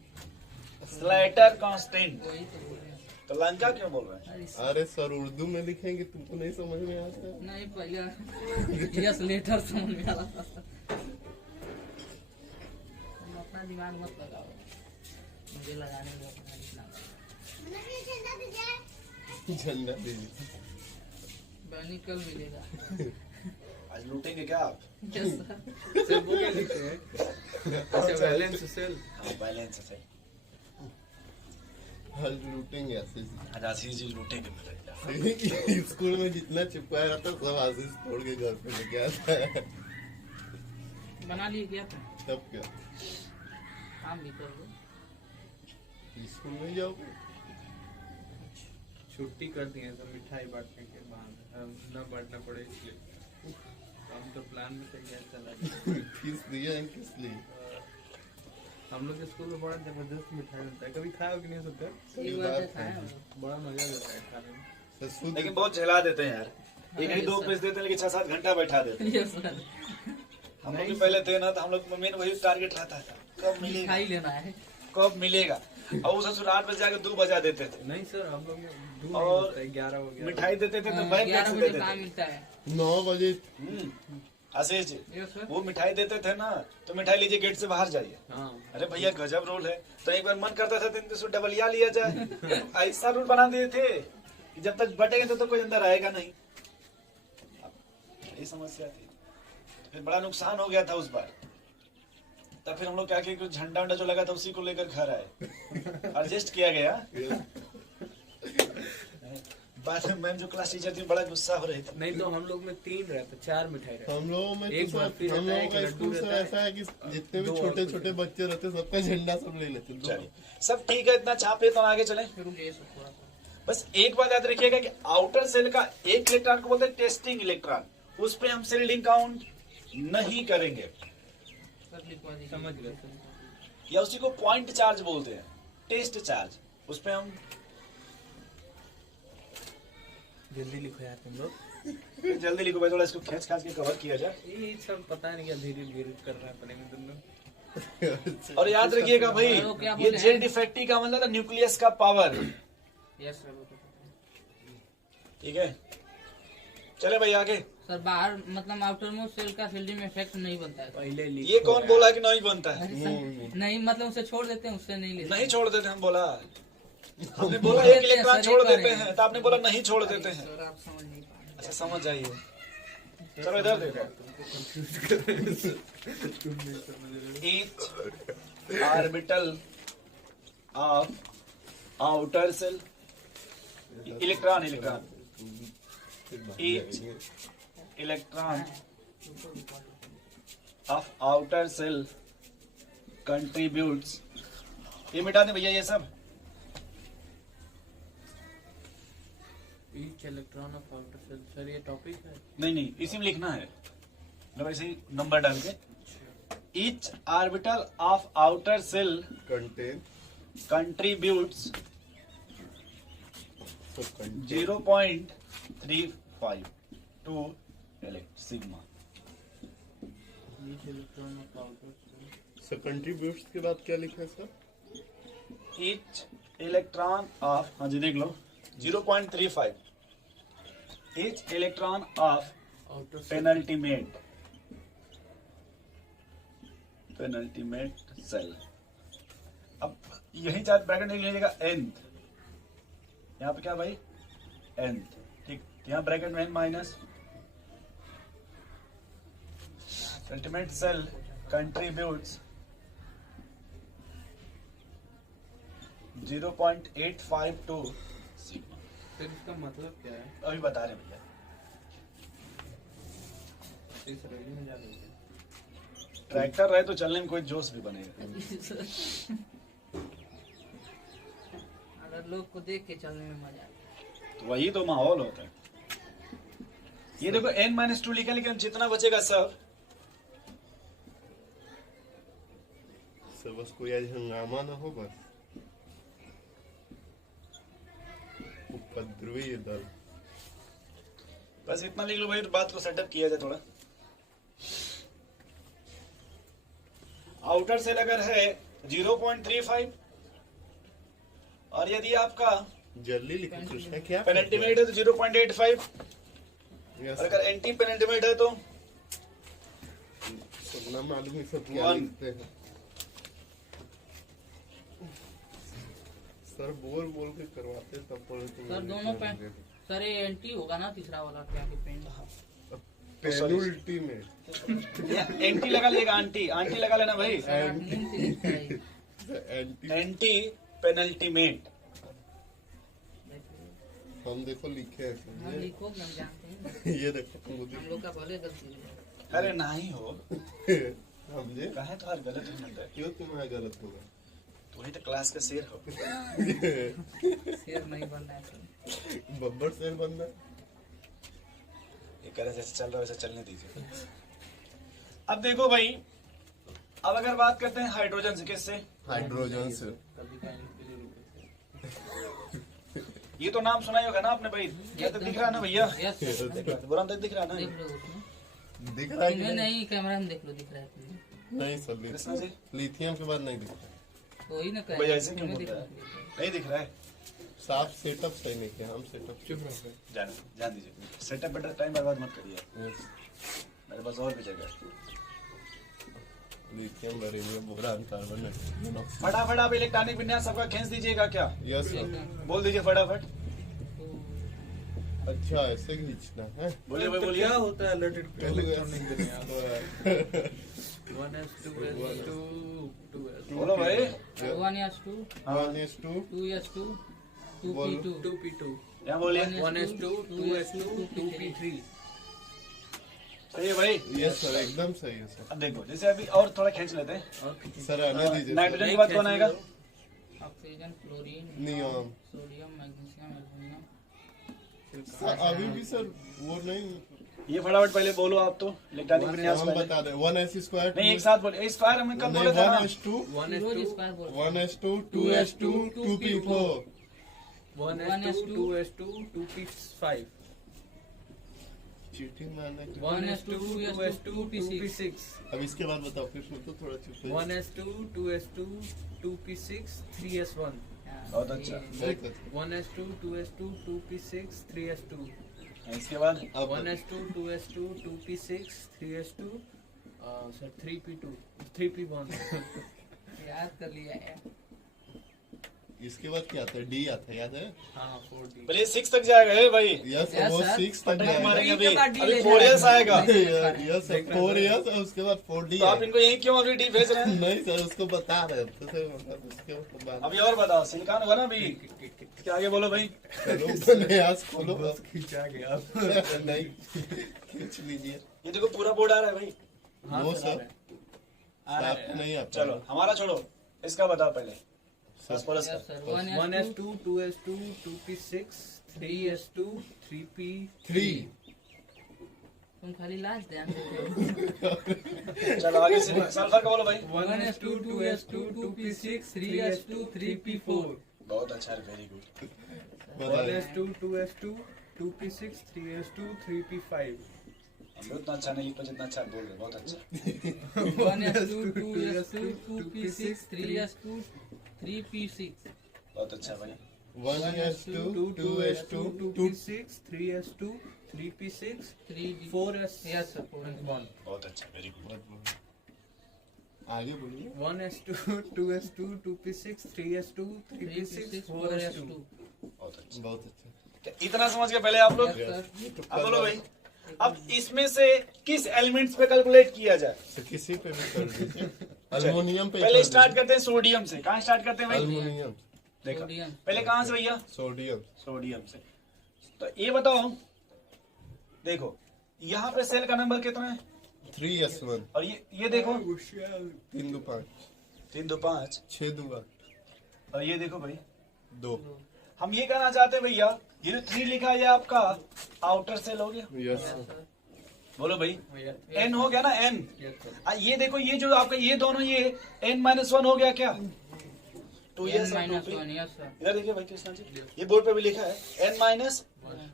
Slater constant. वही तो बोल रहे हैं। तो लंका क्यों बोल रहे हैं? अरे सर, अरे सर उर्दू में लिखेंगे तुमको नहीं समझ में आता? नहीं पहले यस लेटर समझ में आ रहा था। तुम अपना दिमाग मत लगाओ, मुझे लगाने दो अपना दिमाग। झंडा दीजिए। बैनी कल मिलेगा। आज लूटेंगे क्या आप? Yes sir. सर वो क्या लिखते हैं? अच्छा बैलेंस सेल। हाँ बैलेंस है। हल लूटेंगे आशीष आज आशीष जी लूटेंगे मेरे। जी। स्कूल में जितना चिपकाया रहता सब आशीष तोड़ के घर पे लेके आता है। बना लिए क्या था? तब क्या काम भी कर लो। स्कूल में जाओगे? छुट्टी कर दिए तो मिठाई बांटने के बाद न बांटना पड़े इसलिए। हम तो प्लान में तैयार चला गया। किस दिए हैं किस लिए? हम लोग के स्कूल में बड़ा जबरदस्त मिठाई मिलता है, कभी खाया हो कि नहीं सकते? सही एक बात बार है। खाया हम लोग। बड़ा मजा देता है खाने में। तो शुद्ध लेकिन बहुत झेला देते हैं यार, एक ही दो पीस देते हैं लेकिन 6-7 घंटा बैठा देते हैं। Yes, sir। हम लोग भी पहले थे ना, तो हम लोग मेन वही टारगेट रहता था, कब मिलेगा मिठाई लेना है। कब मिलेगा। और वो ससुर 8 बजे जाके 2 बजा देते थे, नहीं सर, हम लोग में दूध और नहीं मिलता है, 11 हो गया। मिठाई देते थे तो हाँ, बैग 11 से बजे देते कहाँ थे। मिलता है। 9 बजे आशीष जी, Yes, sir। वो मिठाई देते थे ना, तो मिठाई लीजिए गेट से बाहर जाइए। हाँ, अरे भैया गजब रोल है, तो एक बार मन करता था 300 डबलिया लिया जाए। ऐसा रूल बना दिए थे कि जब तक बटेंगे तो कोई अंदर आएगा नहीं। ये समस्या थी, फिर बड़ा नुकसान हो गया था उस बार। तब फिर हम लोग क्या किए, कुछ झंडा उंडा जो लगा था उसी को लेकर घर आए, एडजस्ट किया गया। बाद में मैम जो क्लास टीचर थी बड़ा गुस्सा हो रही थी। नहीं तो हम लोग में 3 रहता, 4 मिठाई रहता। हम लोगों में एक तो बर्फी हम रहता है, लोगों एक का लड्डू स्कूल सब रहता है, ऐसा है कि जितने भी 2 छोटे और छोटे बच्चे रहते हैं सबका झंडा सब ले लेते हैं। चलिए सब ठीक है, इतना चापे तो आगे चले। फिर ये सब थोड़ा सा। बस एक बात याद रखिएगा कि आउटर सेल का एक इलेक्ट्रॉन को बोलते हैं टेस्टिंग इलेक्ट्रॉन, उस पे हम सेल लिंक काउंट नहीं करेंगे, सर लिखवा दीजिए। समझ गए सर। या उसी को पॉइंट चार्ज बोलते हैं, टेस्ट चार्ज, उस पे हम जल्दी लिखो यार तुम लोग। जल्दी लिखो भाई, थोड़ा इसको खींच खाच के कवर किया जाए। ये सब पता नहीं क्या धीरे धीरे कर रहा है अपने में तुम लोग। और याद रखिएगा भाई, वो क्या ये बोले जेड हैं? डिफेक्टी का मतलब था न्यूक्लियस का पावर। Yes, sir, वो तो पता है। ठीक है, चले भाई आगे। सर बाहर मतलब आउटर मोस्ट सेल का फील्डिंग में इफेक्ट नहीं बनता है। पहले लिखो ये कौन यार। बोला कि नहीं बनता है? अरे सर, नहीं मतलब उसे छोड़ देते हैं, उससे नहीं लेते। नहीं छोड़ देते, हम बोला, हमने बोला देते एक हैं, इलेक्ट्रॉन सर, छोड़ एक बार देते है। हैं, तो आपने बोला नहीं छोड़ देते हैं। सर आप समझ नहीं पा रहे। अच्छा समझ जाइए, चलो इधर देखो। each orbital of outer cell each electron of outer cell contributes, ये मिटा दें भैया ये सब। Each electron of outer cell, sir ये टॉपिक है। नहीं नहीं, इसी में लिखना है, मतलब ऐसे ही नंबर डाल के। each orbital of outer cell contain contributes सब contain 0.35 to sigma। Each electron of outer cell, sir contributes के बाद क्या लिखा है सर? each electron of, हाँ जी देख लो, 0.35 each electron of outer cell, penultimate cell। अब यही चार ब्रैकेट लिख लीजिएगा nth, यहाँ पे क्या भाई nth, ठीक, यहाँ ब्रैकेट में n minus ultimate shell contributes 0.85 to sigma. फिर इसका मतलब क्या है? अभी बता रहे हैं भैया। इस रैली में जा रहे थे। ट्रैक्टर रहे तो चलने में कोई जोश भी बनेगा। अगर लोग को देख के चलने में मजा आता है। तो वही तो माहौल होता है। ये देखो n-2 लिखा, लेकिन जितना बचेगा सब सर बस कोई आज हंगामा ना हो, बस उपद्रवी दल। बस इतना लिख लो भाई, तो बात को सेटअप किया जाए थोड़ा। आउटर सेल अगर है 0.35 और यदि आपका जल्दी लिखो कृष्णा, क्या पेनल्टीमेट है तो 0.85 यस, और अगर एंटी पेनल्टीमेट है तो सबना मालूम है सब क्या One। लिखते हैं। सर बोल बोल के करवाते तब पढ़े तो सर दोनों पेन, सर ये एंटी होगा ना तीसरा वाला क्या कि पेन। पेनल्टी में एंटी लगा लेगा, आंटी आंटी लगा लेना भाई। सर नींद से लिखता है ये। एंटी एंटी पेनल्टीमेट, हम देखो लिखे हैं हम समझे? लिखो हम जानते हैं, ये देखो मुझे हम लोग का पहले गलती है। अरे नहीं हो, समझे? कहे तो हर गलत होना है, क्यों तुम्हारा गलत होगा? तो वही तो क्लास का शेर हो। शेर नहीं बनना है सर। बब्बर शेर बनना। ये कह रहे जैसे चल रहा है वैसे चलने दीजिए। अब देखो भाई, अब अगर बात करते हैं हाइड्रोजन से, किससे? हाइड्रोजन से। ये तो नाम सुना ही होगा ना आपने भाई, ये तो दिख रहा है ना भैया, यस सर, बुरा तो दिख रहा है देख ना। लो उसमें। दिख रहा है कि नहीं नहीं? नहीं, कैमरा में देख लो, दिख रहा है तुम्हें। नहीं सर, कृष्णा जी लिथियम के बाद नहीं दिख रहा। वही ना कह भाई रहे हैं, ऐसे क्यों तुम्हें बोल दिख रहा रहा है? है। नहीं दिख रहा है, साफ सेटअप सही नहीं किया हम, सेटअप चुप रहे। जान दीजिए, सेटअप बेटर, टाइम बर्बाद मत करिए, मेरे पास और भी जगह है। लिथियम बेरिलियम बोरान कार्बन है। फटाफट आप इलेक्ट्रॉनिक विन्यास सबका खींच दीजिएगा क्या? Yes sir. बोल दीजिए फटाफट, अच्छा ऐसे खींचना है। बोलिए भाई तो बोलिए। क्या होता है लेटेड इलेक्ट्रॉनिक विन्यास? 1s2 1s2 2s2 बोलो भाई। 1s2 1s2 2s2 बोलो। 2p2 2p2 यहाँ बोलिए। 1s2 2s2 2p3 सही है भाई। यस सर, एकदम सही है सर। अब देखो, जैसे अभी और थोड़ा खींच लेते हैं। और सर आने दीजिए। नाइट्रोजन के बाद कौन आएगा? Oxygen, fluorine, neon. Sodium, magnesium, aluminium. Sir अभी भी सर वो नहीं, ये फटाफट पहले बोलो आप तो, इलेक्ट्रॉनिक विन्यास हम पहले। बता रहे 1s2 नहीं एक साथ बोले, स्क्वायर हमें कब बोले थे ना? 1s2 रोज स्क्वायर बोल 1s2 2s2 2p4 1s2 2s2 2p5 cheating मारने की। 1s2 2s2 2p6 अब इसके बाद बताओ कृष्ण, तो थोड़ा चुप है। 1s2 2s2 2p6 3s1 बहुत अच्छा। बहुत अच्छा। 1s2 2s2 2p6 3s2 इसके बाद अब 1s2 2s2 2p6 3s2 sir 3p2 3p1 याद कर लिया है। इसके बाद क्या आता है? डी आता है, याद है? हाँ 4d पहले 6 तक जाएगा है भाई। यस Yes, वो sir. 6 तक पटक जाएगा। मारेंगे अभी, के बाद D अभी ले 4 इयर्स जाएगा। आएगा। यस 4 इयर्स और उसके बाद 4D तो आप इनको यही क्यों अभी डी भेज रहे हैं? नहीं सर, उसको बता रहे हैं तो सर, मतलब उसके बाद अभी और बताओ, सिलिकॉन हुआ ना अभी, क्या आगे बोलो भाई। चलो नयास खोलो। बस खींचा गया नहीं खींच लीजिए। ये देखो पूरा बोर्ड आ रहा है भाई। हाँ वो सर, सर आपको नहीं आता। चलो हमारा छोड़ो, इसका बताओ पहले। बस बोलो yes sir. Sir, 1s2 2s2 2p6 3s2 3p3 3 तुम खाली लास्ट ध्यान देते हो। चलो आगे से सल्फर का बोलो भाई। 1s2 2s2 2p6 3s2 3p4 बहुत अच्छा है, वेरी गुड। बताइए। 1s2 2s2 2p6 3s2 3p5 हम भी उतना अच्छा नहीं लिख पाए जितना अच्छा बोल रहे, बहुत अच्छा। 1s2 2s2 2p6 3s2 3p6 बहुत अच्छा भाई। 1s2 2s2 2 2p6 3s2 3p6 3d 4s yes sir, 4s1 बहुत अच्छा, वेरी गुड। आगे बोलिए। 1s2 2s2 2p6 3s2 3p6 4s2 बहुत अच्छा। बहुत अच्छा। इतना समझ के पहले आप लोग, यस सर। अब बोलो भाई, अब इसमें से किस एलिमेंट्स पे कैलकुलेट किया जाए? तो किसी पे भी कर दीजिए। अल्युमिनियम पे पहले कर स्टार्ट दीजिए। करते हैं सोडियम से। कहाँ स्टार्ट करते हैं भाई? अल्युमिनियम देखो सोडियम। पहले कहाँ से भैया? सोडियम सोडियम से। तो ये बताओ, देखो यहाँ पे सेल का नंबर कितना है? 3s1 और ये देखो 3 2 5 3 2 5, 6 2 8 और ये देखो भाई 2 हम ये कहना चाहते हैं भैया, ये जो 3 लिखा है ये आपका आउटर सेल हो गया। यस बोलो भाई, Yes, एन हो गया ना, एन। sir. ये देखो, ये जो आपका ये दोनों ये n-1 हो गया क्या? 2 n minus 1 यस सर। इधर देखिए भाई कृष्णा जी, ये बोर्ड पे भी लिखा है n-1।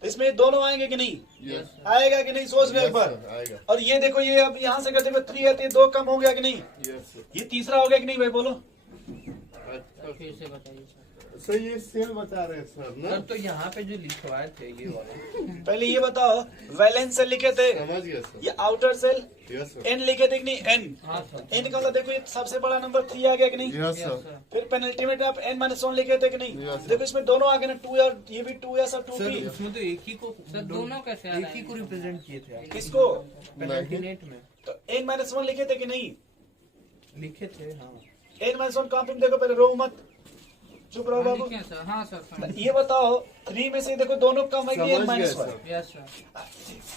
इसमें ये दोनों आएंगे कि नहीं? यस आएगा कि नहीं, सोच लो एक बार। आएगा। और ये देखो, ये अब यहाँ से करते हुए 3 है तो ये 2 कम हो गया कि नहीं? यस ये तीसरा हो गया कि नहीं भाई, बोलो। अच्छा फिर से बताइए सर। सर ये सेल बता रहे हैं सर ना। सर तो यहाँ पे जो लिखवाए थे ये वाला पहले ये बताओ, वैलेंस सेल लिखे थे, समझ गया सर। ये outer shell yes sir. n लिखे थे कि नहीं? n हाँ सर n का मतलब देखो, ये सबसे बड़ा नंबर 3 आ गया कि नहीं? Yes yes sir. सर। फिर पेनल्टी में आप n-1 लिखे थे कि नहीं? Yes, sir. देखो इसमें दोनों आ गए ना, 2 और ये भी 2 और 2 सर भी। उसमें तो एक ही को सर दोनों कैसे आ एक रहे ही को हैं? रिप्रेजेंट किए थे आप किसको? पेनल्टी नेट में तो n-1 लिखे थे कि नहीं? लिखे थे हाँ n-1 कॉपी में देखो, पहले रो मत, चुप रहो हाँ, बाबू। लिखे हैं सर। हाँ सर, समझ ये बताओ, 3 में से देखो दोनों कम है कि समझ गए n-1? Sir. Yes sir.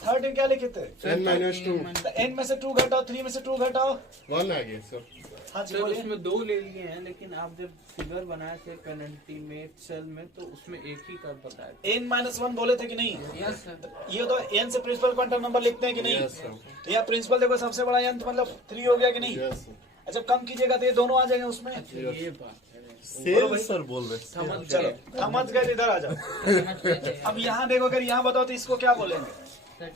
Third क्या लिखे थे? n-2 तो n में से 2 घटाओ, 3 में से 2 घटाओ, 1 आ गया सर। हाँ जी सर बोलिए। उसमें दो ले लिए हैं, लेकिन आप जब फिगर बनाए थे पेनल्टी में सेल में, तो उसमें एक ही कर बताया था। n-1 बोले थे कि नहीं? Yes sir. ये तो n से प्रिंसिपल क्वांटम नंबर लिखते हैं कि नहीं? यस सर, तो यहाँ प्रिंसिपल देखो सबसे बड़ा n तो मतलब 3 हो गया कि नहीं? Yes sir. अच्छा कम कीजिएगा तो ये दोनों आ जाएंगे उसमें। ये बात है। सेल सर बोल रहे हैं। समझ चलो गए। समझ गए, इधर आ जाओ। समझ गए थे। अब यहाँ देखो, अगर यहाँ बताओ तो इसको क्या बोलेंगे? सर,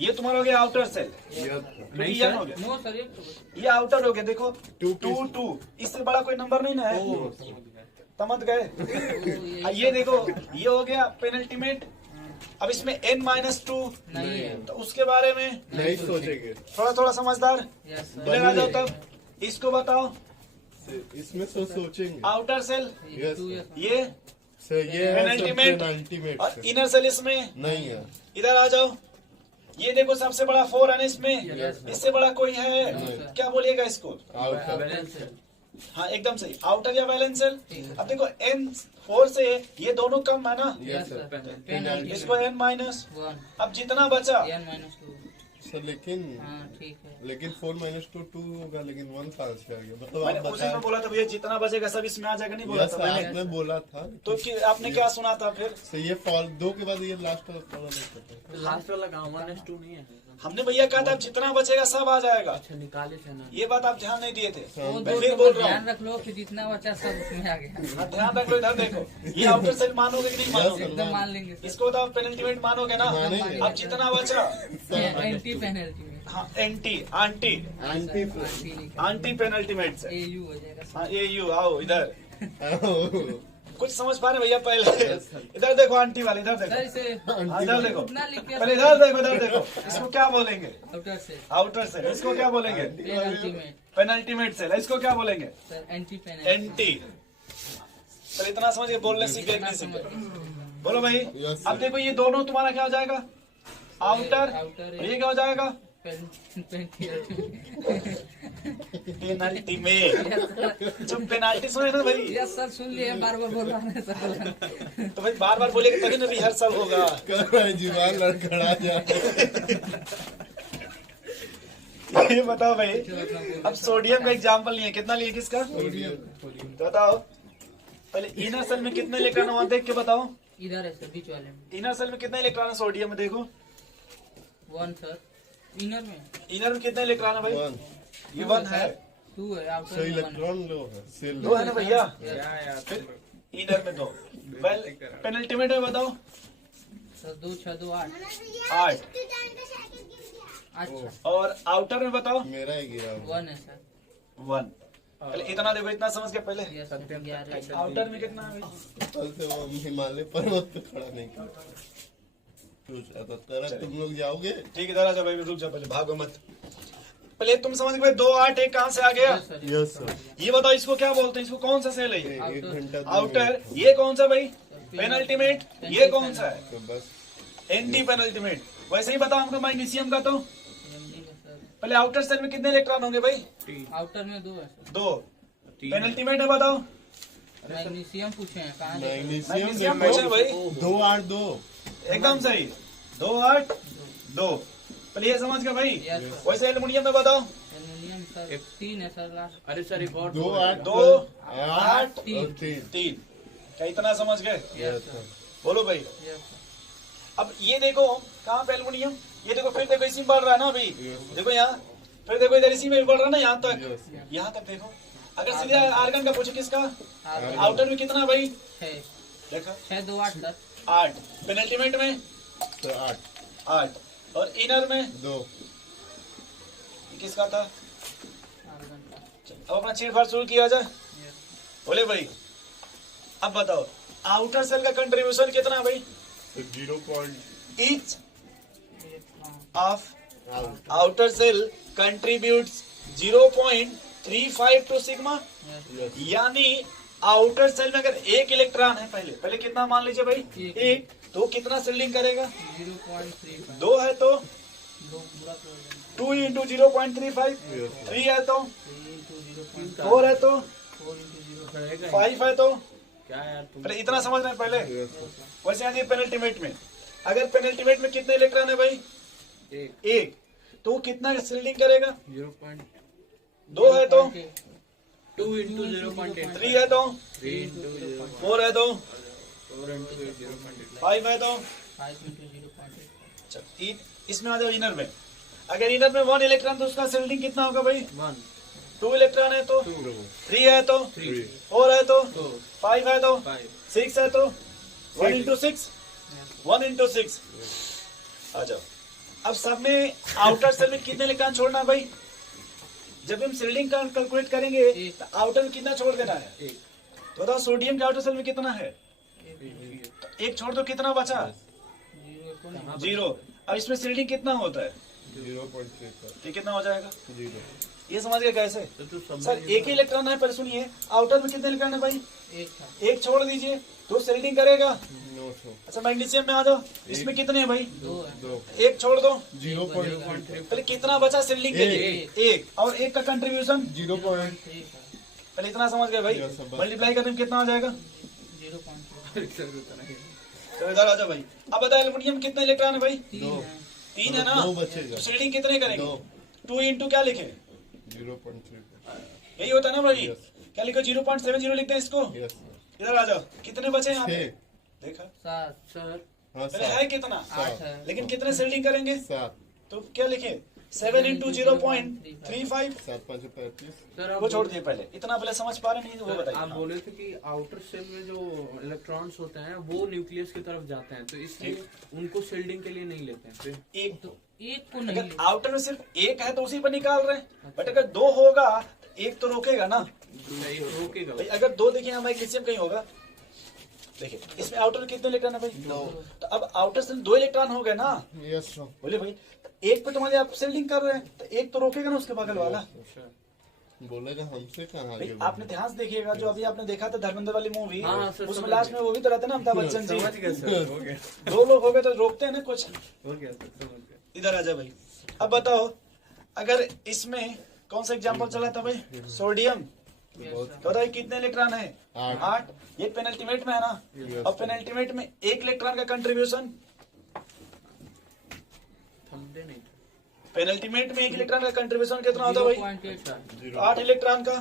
ये तुम्हारा हो गया आउटर सेल, यस क्योंकि ये हो गया, नो सर, एक तो बस। ये आउटर हो गया। देखो Two 2 इससे बड़ा कोई नंबर नहीं ना है, ओ, समझ गए। समझ गए? तो ये देखो ये हो गया पेनल्टीमेट। अब इसमें n-2 नहीं है। तो उसके बारे में नहीं सोचेंगे। थोड़ा थोड़ा समझदार यस सर। इधर आ जाओ। तब इसको बताओ, इसमें सोचेंगे। Outer shell yes to yes. ये सर, ये है पेनल्टीमेट अल्टीमेट और इनर सेल इसमें। नहीं है। इधर आ जाओ, ये देखो सबसे बड़ा 4 है ना इसमें, Yes, sir. इससे बड़ा कोई है? sir. क्या बोलिएगा इसको? आउटर बैलेंस है। हाँ एकदम सही, आउटर या बैलेंस सेल। अब देखो n4 से ये दोनों कम है ना, यस सर। पेनल्टी इसको n-1। 1 अब जितना बचा n-2। सर, लेकिन हाँ ठीक है। 4 - 2 2 होगा, लेकिन 1 कहाँ से आ गया? मतलब मैंने आप उसी में बताएं। बोला था भैया जितना बचेगा सब इसमें आ जाएगा, नहीं बोला यस था सर, मैंने? आपने बोला था। तो आपने क्या सुना था फिर? सर, ये फॉल 2 के बाद ये लास्ट वाला फॉल नहीं करता। तो लास्ट वाला गाँव 1:2 नहीं है। हमने भैया कहा था जितना बचेगा सब आ जाएगा, अच्छा निकाले थे ना। ये बात आप ध्यान नहीं दिए थे। वो मैं दो फिर तो बोल बस रहा ध्यान हूँ, रख लो कि जितना बचा सब उसमें आ गया। हाँ, ध्यान रख लो। इधर देखो, ये आउटर सेल मानोगे कि नहीं मानोगे? एकदम मान लेंगे सर। इसको बताओ पेनल्टीमेट मानोगे ना? मानेंगे। अब जितना बचा, एंटी पेनल्टी में। हाँ anti aunty aunty aunty penultimate से। AU हो जाएगा सर। हाँ ये यू आओ इधर, सर, कुछ समझ पा रहे भैया? पहले इधर देखो, आंटी वाले इधर सर देखो, इसे हाँ, इधर देखो, उतना लिख के पहले इधर देखो, इधर देखो। इसको क्या बोलेंगे? आउटर से आउटर सेल। इसको क्या बोलेंगे? पेनल्टी में पेनल्टीमेट सेल। इसको क्या बोलेंगे? Sir anti penalty. एंटी। तो इतना समझ के बोलने सीख गए कि नहीं सीख गए? बोलो भाई। Yes, अब देखो ये दोनों तुम्हारा क्या हो जाएगा? आउटर। आउटर और ये क्या हो जाएगा? पेनल्टी। पेनल्टी में। जो पेनाल्टी सुने ना भाई, यस सर, सुन लिए, बार बार बोल रहा हूँ सर। तो भाई बार बार बोलेंगे तभी ना रिहर्सल होगा। कर रहा है जीवान लड़खड़ा जा। ये बताओ भाई, अब सोडियम का एग्जाम्पल नहीं है, कितना लिए किसका? तो बताओ पहले इनर सेल में कितने इलेक्ट्रॉन है वहां देख के बताओ। इधर है सर, बीच वाले में इनर सेल में कितने इलेक्ट्रॉन है सोडियम में? देखो 1 सर। इनर में इनर में कितने इलेक्ट्रॉन है भाई? 1 ये 1 है। 2 है। आउटर सही में 1 इलेक्ट्रॉन लो है, सेल 2 है ना भैया? क्या यार फिर इनर में 2। पेनल्टीमेट में बताओ। सर 2 6 2 8। 8। अच्छा और आउटर में बताओ। मेरा ही गिरा हुआ। 1 है सर। 1। पहले इतना देखो, इतना समझ के पहले यस 11। आउटर में कितना है भाई? कल से वो हिमालय पर्वत पे खड़ा नहीं किया। सोच रहा था तरह तुम लोग जाओगे। ठीक है, इधर आ जाओ भाई, रुक जाओ, पहले भागो मत। पहले तुम समझ गए 2 8 1 कहाँ से आ गया? Yes sir. यस सर, ये बताओ इसको क्या बोलते हैं? इसको कौन सा सेल है ये? 1 घंटा 2 आउटर। मिनट। ये कौन सा भाई? पेनल्टीमेट। ये कौन सा है? तो बस एंटी पेनल्टीमेट। वैसे ही बताओ हमको मैग्नीशियम का। तो एमडी में सर पहले आउटर सेल में कितने इलेक्ट्रॉन होंगे भाई? आउटर में 2 है सर। 2। पेनल्टीमेट है बताओ। मैग्नीशियम पूछे हैं कहाँ देखो? मैग्नीशियम पूछे भाई। 2 8 2 एकदम सही। 2 8 2। पहले ये समझ गए भाई। Yes sir. वैसे एल्युमिनियम में बताओ। एल्युमिनियम सर 3 है सर लास्ट। अरे सर एक और 2 8 2 8 और 3 3। क्या इतना समझ गए? Yes sir. बोलो भाई। यस अब ये देखो कहाँ पे एल्युमिनियम, ये देखो, फिर देखो इसी में बढ़ रहा है ना अभी। देखो यहाँ, फिर देखो इधर इसी में बढ़ रहा है ना, यहाँ तक, यहाँ तक देखो। अगर सीधे आर्गन का पूछो किसका? सर। आउटर में कितना भाई? 6 देखा 6 2 8 सर। 8। पेनल्टीमेट में तो 8 8। और इनर में 2 किसका था? आर्गन का। अब अपना चीरफाड़ शुरू किया जाए। यस बोले भाई अब बताओ आउटर सेल का कंट्रीब्यूशन कितना है भाई? 0. ईच हाँ। Of outer cell contributes 0.35 to sigma। Yes यानी आउटर सेल में अगर 1 इलेक्ट्रॉन है, पहले कितना मान लीजिए भाई? एक। 1। तो कितना सेलिंग करेगा? 0.35। 2 है तो 2 पूरा तो हो जाएगा। 2 into 0.35। 3 है तो 3 into 0.5। 4 है तो 4 into 0.5। रहेगा 5 है तो। क्या यार तुम पहले इतना समझ रहे हैं पहले। Yes sir. वैसे यहाँ पेनल्टीमेट में अगर पेनल्टीमेट में कितने इलेक्ट्रॉन है भाई? एक 1। तो वो कितना सेलिंग करेगा? 0. 2 है तो 2 into 0.8 3 है तो 3 into 0 4 है तो 4 into 8 0.8 5 है तो 5 into 0.8 अच्छा, इसमें आ जाओ इनर में। अगर इनर में 1 इलेक्ट्रॉन तो उसका शेल्डिंग कितना होगा भाई? 1 2 इलेक्ट्रॉन है तो 2 3 है तो 3 4 है तो 4 5 है तो 5 6 है तो 1 into 6 1 into 6 आ जाओ। अब सब में आउटर सेल में कितने इलेक्ट्रॉन छोड़ना है भाई? जब हम शेल्डिंग का कैलकुलेट करेंगे तो आउटर में कितना छोड़ देना है? 1 तो बताओ सोडियम के आउटर सेल में कितना है? तो एक छोड़ दो, कितना बचा? 0। अब इसमें शेल्डिंग कितना होता है? 0.3 ये कितना हो जाएगा? 0 ये समझ गए कैसे? तो सब सर एक ही इलेक्ट्रॉन है, पर सुनिए आउटर में कितने इलेक्ट्रॉन है भाई? एक था एक छोड़ दीजिए तो शेल्डिंग करेगा। 900 अच्छा मैग्नीशियम में आ जाओ, इसमें कितने हैं भाई? 2 है 2 एक छोड़ दो, 0.3 पहले कितना बचा शेल्डिंग के लिए? एक। और एक का कंट्रीब्यूशन 0. 3 था पहले इतना समझ गए भाई। Yes, sir. मल्टीप्लाई करने में कितना आ जाएगा? 0.3 तो इधर आ जाओ भाई। अब बताओ एल्युमिनियम में कितने इलेक्ट्रॉन है भाई? 3 है 3 है ना? 2 बचेगा तो शेल्डिंग कितने करेंगे? 2 इंटू क्या लिखे? 0.3 यही होता है ना भाई? Yes. क्या लिखो? 0.70 लिखते हैं इसको। यस इधर आ जाओ, कितने बचे यहाँ पे? 6 देखा 7 सर हाँ पहले है 7 कितना? 8 है लेकिन कितने शेल्डिंग करेंगे? 7 तो क्या लिखे? 7 इंटू 0.35। 7 5 35 सर वो छोड़ दिए पहले। इतना पहले समझ पा रहे नहीं तो वो आप बताइए। बोले थे कि आउटर सेल में जो इलेक्ट्रॉन्स होते हैं वो न्यूक्लियस की तरफ जाते हैं, तो इसलिए उनको शेल्डिंग के लिए नहीं लेते हैं फिर एक तो एक को नहीं अगर ले आउटर में सिर्फ एक है तो उसी पर निकाल रहे हैं, बट अगर 2 होगा तो एक तो रोकेगा ना रोकेगा भाई। अगर 2 देखिए यहाँ मैग्नीशियम कहीं होगा, देखिए इसमें आउटर में कितने इलेक्ट्रॉन है भाई? 2। तो अब आउटर से 2 इलेक्ट्रॉन हो गए ना, यस सर बोले भाई। तो एक पे तुम्हारे आप शेल्डिंग कर रहे हैं तो एक तो रोकेगा ना उसके बगल वाला। बोलेगा हमसे कहाँ भाई आगे आपने ध्यान से देखिएगा, जो अभी आपने देखा था धर्मेंद्र वाली मूवी, हाँ, सर, उसमें समझ लास्ट गए। में वो भी तो रहते ना अमिताभ बच्चन जी। समझ गया सर, हो गया 2 लोग हो गए तो रोकते हैं ना कुछ। हो गया सर, समझ गया। इधर आ जा भाई। अब बताओ अगर इसमें कौन सा एग्जांपल चला था भाई? सोडियम। तो बताइए कितने इलेक्ट्रॉन है? 8। ये पेनल्टीमेट में है ना? Yes. और पेनल्टीमेट में एक इलेक्ट्रॉन का कंट्रीब्यूशन, समझे नहीं पेनल्टीमेट में एक इलेक्ट्रॉन का कंट्रीब्यूशन कितना होता है भाई? 0.8 था 8 इलेक्ट्रॉन का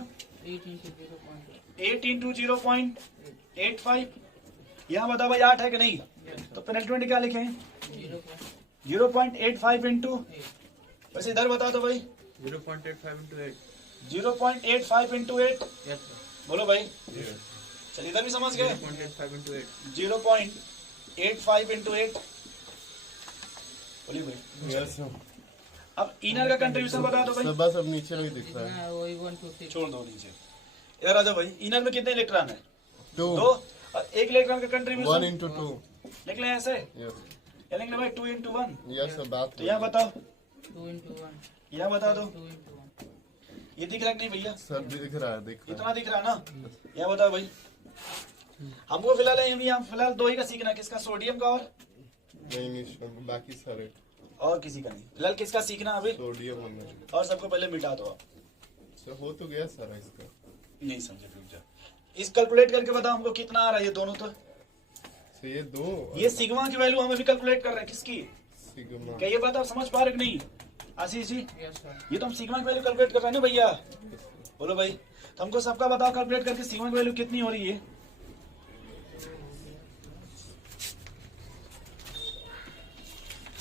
8 into 0.8 8 इंटू 0.85। यहाँ बताओ भाई 8 है कि नहीं? तो पेनल्टीमेट क्या लिखे? 0.85 इंटू, वैसे इधर बता दो भाई 0.85 into 8 0.85 इंटू 8। यस सर बोलो भाई। चलिए इधर भी समझ गए। 0.85 into 8 0.85 इंटू 8। बोलिए भाई। यस सर अब इनर का कंट्रीब्यूशन बता दो भाई। सब बस अब नीचे में दिख रहा है कितना है वही 1 2 3 छोड़ दो नीचे। इधर आ जाओ भाई। इनर में कितने इलेक्ट्रॉन है? 2 2। और एक इलेक्ट्रॉन का 1 कंट्रीब्यूशन into 2 लिख लें ऐसे, यस या लिख लें भाई 2 इंटू 1। यस सर बात तो यहाँ बताओ, 2 into 1 यहाँ बता दो। 2 into 1 ये दिख रहा है कि नहीं भैया? सर भी दिख रहा है इतना दिख रहा है ना? यहाँ बताओ भाई। हमको फिलहाल यहाँ फिलहाल 2 ही का सीखना है। किसका? सोडियम का नहीं सर बाकी सारे और किसी का नहीं। फिलहाल किसका सीखना है अभी? सोडियम में और सबको पहले मिटा दो आप। सर हो तो गया सारा इसका नहीं समझे, रुक जा। इस कैलकुलेट करके बताओ हमको कितना आ रहा है ये दोनों। तो सर ये 2 ये सिग्मा की वैल्यू हमें भी कैलकुलेट कर रहे हैं। किसकी? सिग्मा क्या ये बात आप समझ पा रहे कि नहीं आशीष जी? यस सर ये तो हम सिग्मा की वैल्यू कैलकुलेट कर रहे हैं ना भैया। बोलो भाई। तो हमको सबका बताओ कैलकुलेट करके सिग्मा की वैल्यू कितनी हो रही है?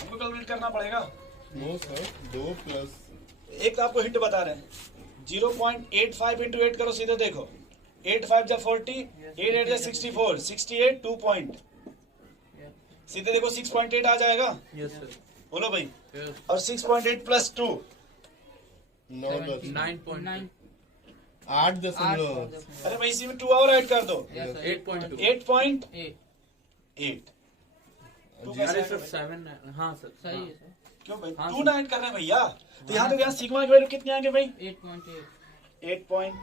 हमको कैलकुलेट करना पड़ेगा। नो सर 2 प्लस एक तो आपको हिंट बता रहे हैं। 0.85 इंटू 8 करो, सीधे देखो। 8 5 जा 40, 8 8 जा 64, 68 2 पॉइंट। सीधे देखो 6.8 आ जाएगा। यस सर बोलो भाई। यस और 6.8 प्लस 2 9 10 9.9 8.0 अरे भाई इसी में 2 और ऐड कर दो। यस सर 8.2 8.8 8 अरे सर 7 हाँ सर सही है सर क्यों भाई? हाँ, 2 ना ऐड कर रहे हैं भैया। तो यहाँ तो यहाँ सिग्मा की वैल्यू कितनी आएंगे भाई? 8.8 8 पॉइंट।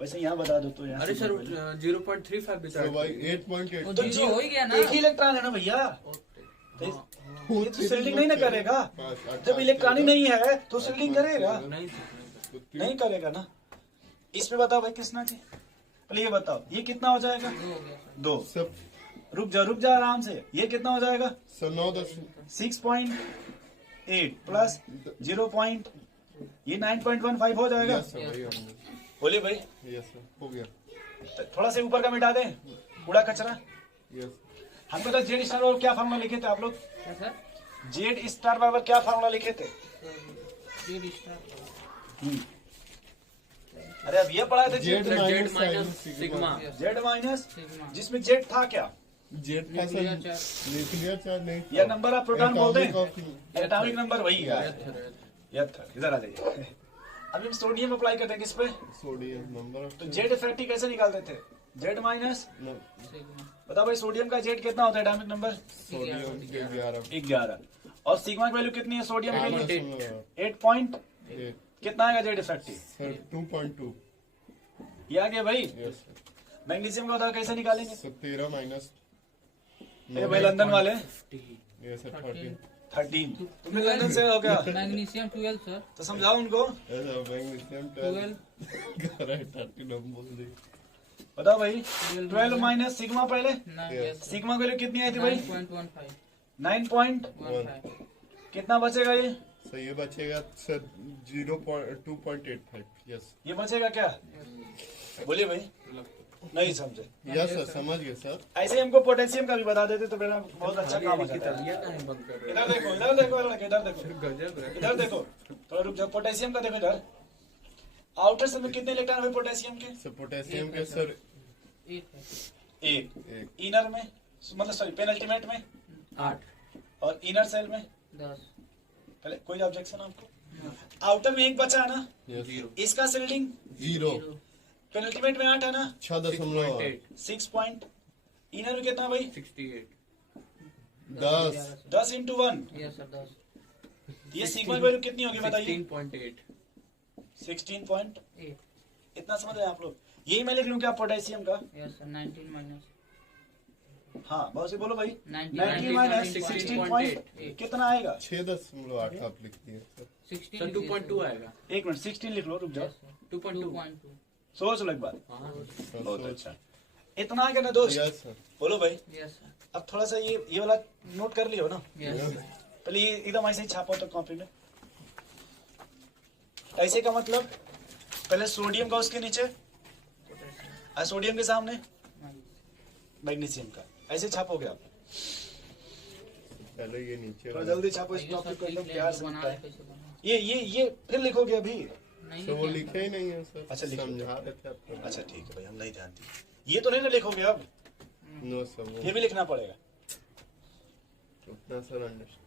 वैसे यहाँ बता दो तो यहाँ अरे सर sigma value। 0.35 भी सर भाई वो 8.8 तो जीरो हो ही गया ना एक ही इलेक्ट्रॉन है ना भैया। तो ये तो शेल्डिंग नहीं ना करेगा। पाँच, जब इलेक्ट्रॉन ही नहीं है तो शेल्डिंग करेगा? नहीं सर नहीं करेगा ना। इसमें बताओ भाई कितना चाहिए? पहले ये बताओ ये कितना हो जाएगा? 2 हो गया सर 2। सब रुक जा आराम से। ये कितना हो जाएगा? Sir 9 10 6.8 plus 0. ये 9.15 हो जाएगा। यस सर, वही हमने। बोलिए भाई, यस सर, हो गया। थोड़ा सा ऊपर का मिटा दें कूड़ा कचरा। यस हमको तो जेड स्टार बराबर क्या फार्मूला लिखे थे आप लोग? क्या सर? जेड स्टार बराबर क्या फार्मूला लिखे थे? जेड स्टार अरे अब ये पढ़ाए थे Z Z minus minus sigma. Z minus, sigma जिसमें जेड था क्या? जेड का sir nuclear charge. Nuclear charge नहीं था। या नंबर ऑफ प्रोटॉन बोलते हैं, Atomic एटॉमिक नंबर वही है। Yes, इधर आ जाइए। अभी हम सोडियम अप्लाई करते हैं किस पे? सोडियम नंबर ऑफ तो जेड इफेक्टिव कैसे निकालते थे? जेड माइनस, सिग्मा बताओ भाई सोडियम का जेड कितना होता है एटॉमिक नंबर? सोडियम 11 11। और सिग्मा की वैल्यू कितनी है सोडियम के लिए? 8 पॉइंट 8 कितना आएगा जेड इफेक्टिव? सर 2.2। ये आ गया भाई। यस सर, मैग्नीशियम का बताओ कैसे निकालेंगे? 13 माइनस ये भाई लंदन वाले यस सर 13। 13। तुमने लंदन से हो क्या? Magnesium 12 sir. तो समझाओ उनको। ऐसा मैग्नीशियम 12 13 हम बोल दे। बताओ भाई 12 माइनस सिग्मा पहले। 9 सिग्मा की वैल्यू कितनी आई थी भाई? 9.15 9 पॉइंट 15 कितना बचेगा ये? सर ये बचेगा सर 2.85। यस ये बचेगा क्या? बोलिए भाई, नहीं समझे। यस सर, समझ गए सर। ऐसे ही हमको पोटेशियम का भी बता देते तो मेरा बहुत अच्छा काम हो जाता है। बंद कर रहे इधर देखो, इधर देखो, इधर देखो, हो। गजब है। इधर देखो। थोड़ा रुक जाओ, पोटेशियम का देखो इधर। आउटर सेल में कितने इलेक्ट्रॉन है पोटेशियम के? सर पोटेशियम के सर 8 है। एक। एक इनर में मतलब सॉरी पेनल्टीमेट में 8 और इनर सेल में 10 पहले कोई ऑब्जेक्शन आपको? आउटर में एक बचा है ना, यस इसका सेल्डिंग 0 पेनल्टीमेट में 8 है ना, 6.8 6 पॉइंट। इनर में कितना भाई? 68 10 10 इंटू 1। यस सर 10 ये सिग्मा की वैल्यू कितनी होगी बताइए? 16.8 16 8 इतना समझ रहे हैं आप लोग? यही मैं लिख लूं क्या पोटेशियम का? यस सर 19 माइनस हाँ बहुत से बोलो भाई। 19 19 माइनस 16 पॉइंट कितना आएगा? 6.8 आप लिखिए सर। 16 सर 2.2 आएगा। एक मिनट 16 लिख लो, रुक जाओ, 2.2 सोच लो एक बार। हाँ बहुत अच्छा, इतना आ गया ना दोस्त? यस सर बोलो भाई। यस सर अब थोड़ा सा ये वाला नोट कर लियो ना, यस सर पहले ये एकदम ऐसे ही छापो तो कॉपी में। ऐसे का मतलब पहले सोडियम का उसके नीचे और सोडियम के सामने मैग्नीशियम का, ऐसे छापोगे आप। पहले ये नीचे थोड़ा वाला। जल्दी छापो इस टॉपिक को, एकदम प्यार से बना लिखता है। कैसे बना ये फिर लिखोगे अभी? नहीं सर वो लिखे लिखे ही नहीं है सर। अच्छा, लिखे। समझा रहे थे आपको। अच्छा ठीक है भाई, हम नहीं ध्यान दिए। ये तो नहीं ना लिखोगे अब? नो सर वो ये भी लिखना पड़ेगा। उतना सर अंडरस्टैंड।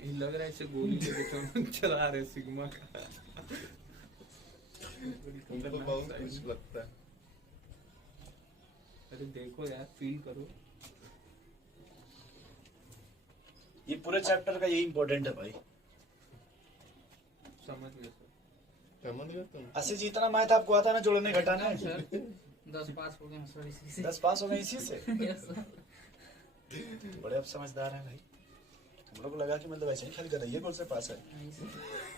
ये लग रहा है इसे गोली लेके चला रहे सिग्मा का। उनको बहुत कुछ लगता है। अरे देखो यार, फील करो। ये पूरे चैप्टर का यही इंपॉर्टेंट है भाई। समझ गए सर। समझ गए तुम? अस्सी जितना मैथ आपको आता है ना, जोड़ने घटाना है, सर 10 पास हो गए सर इसी से 10 पास हो गए इसी से। यस सर बड़े अब समझदार हैं भाई। हम लोग को लगा कि मतलब ऐसे ही खाली कर ये बोर्ड से पास है, नहीं सर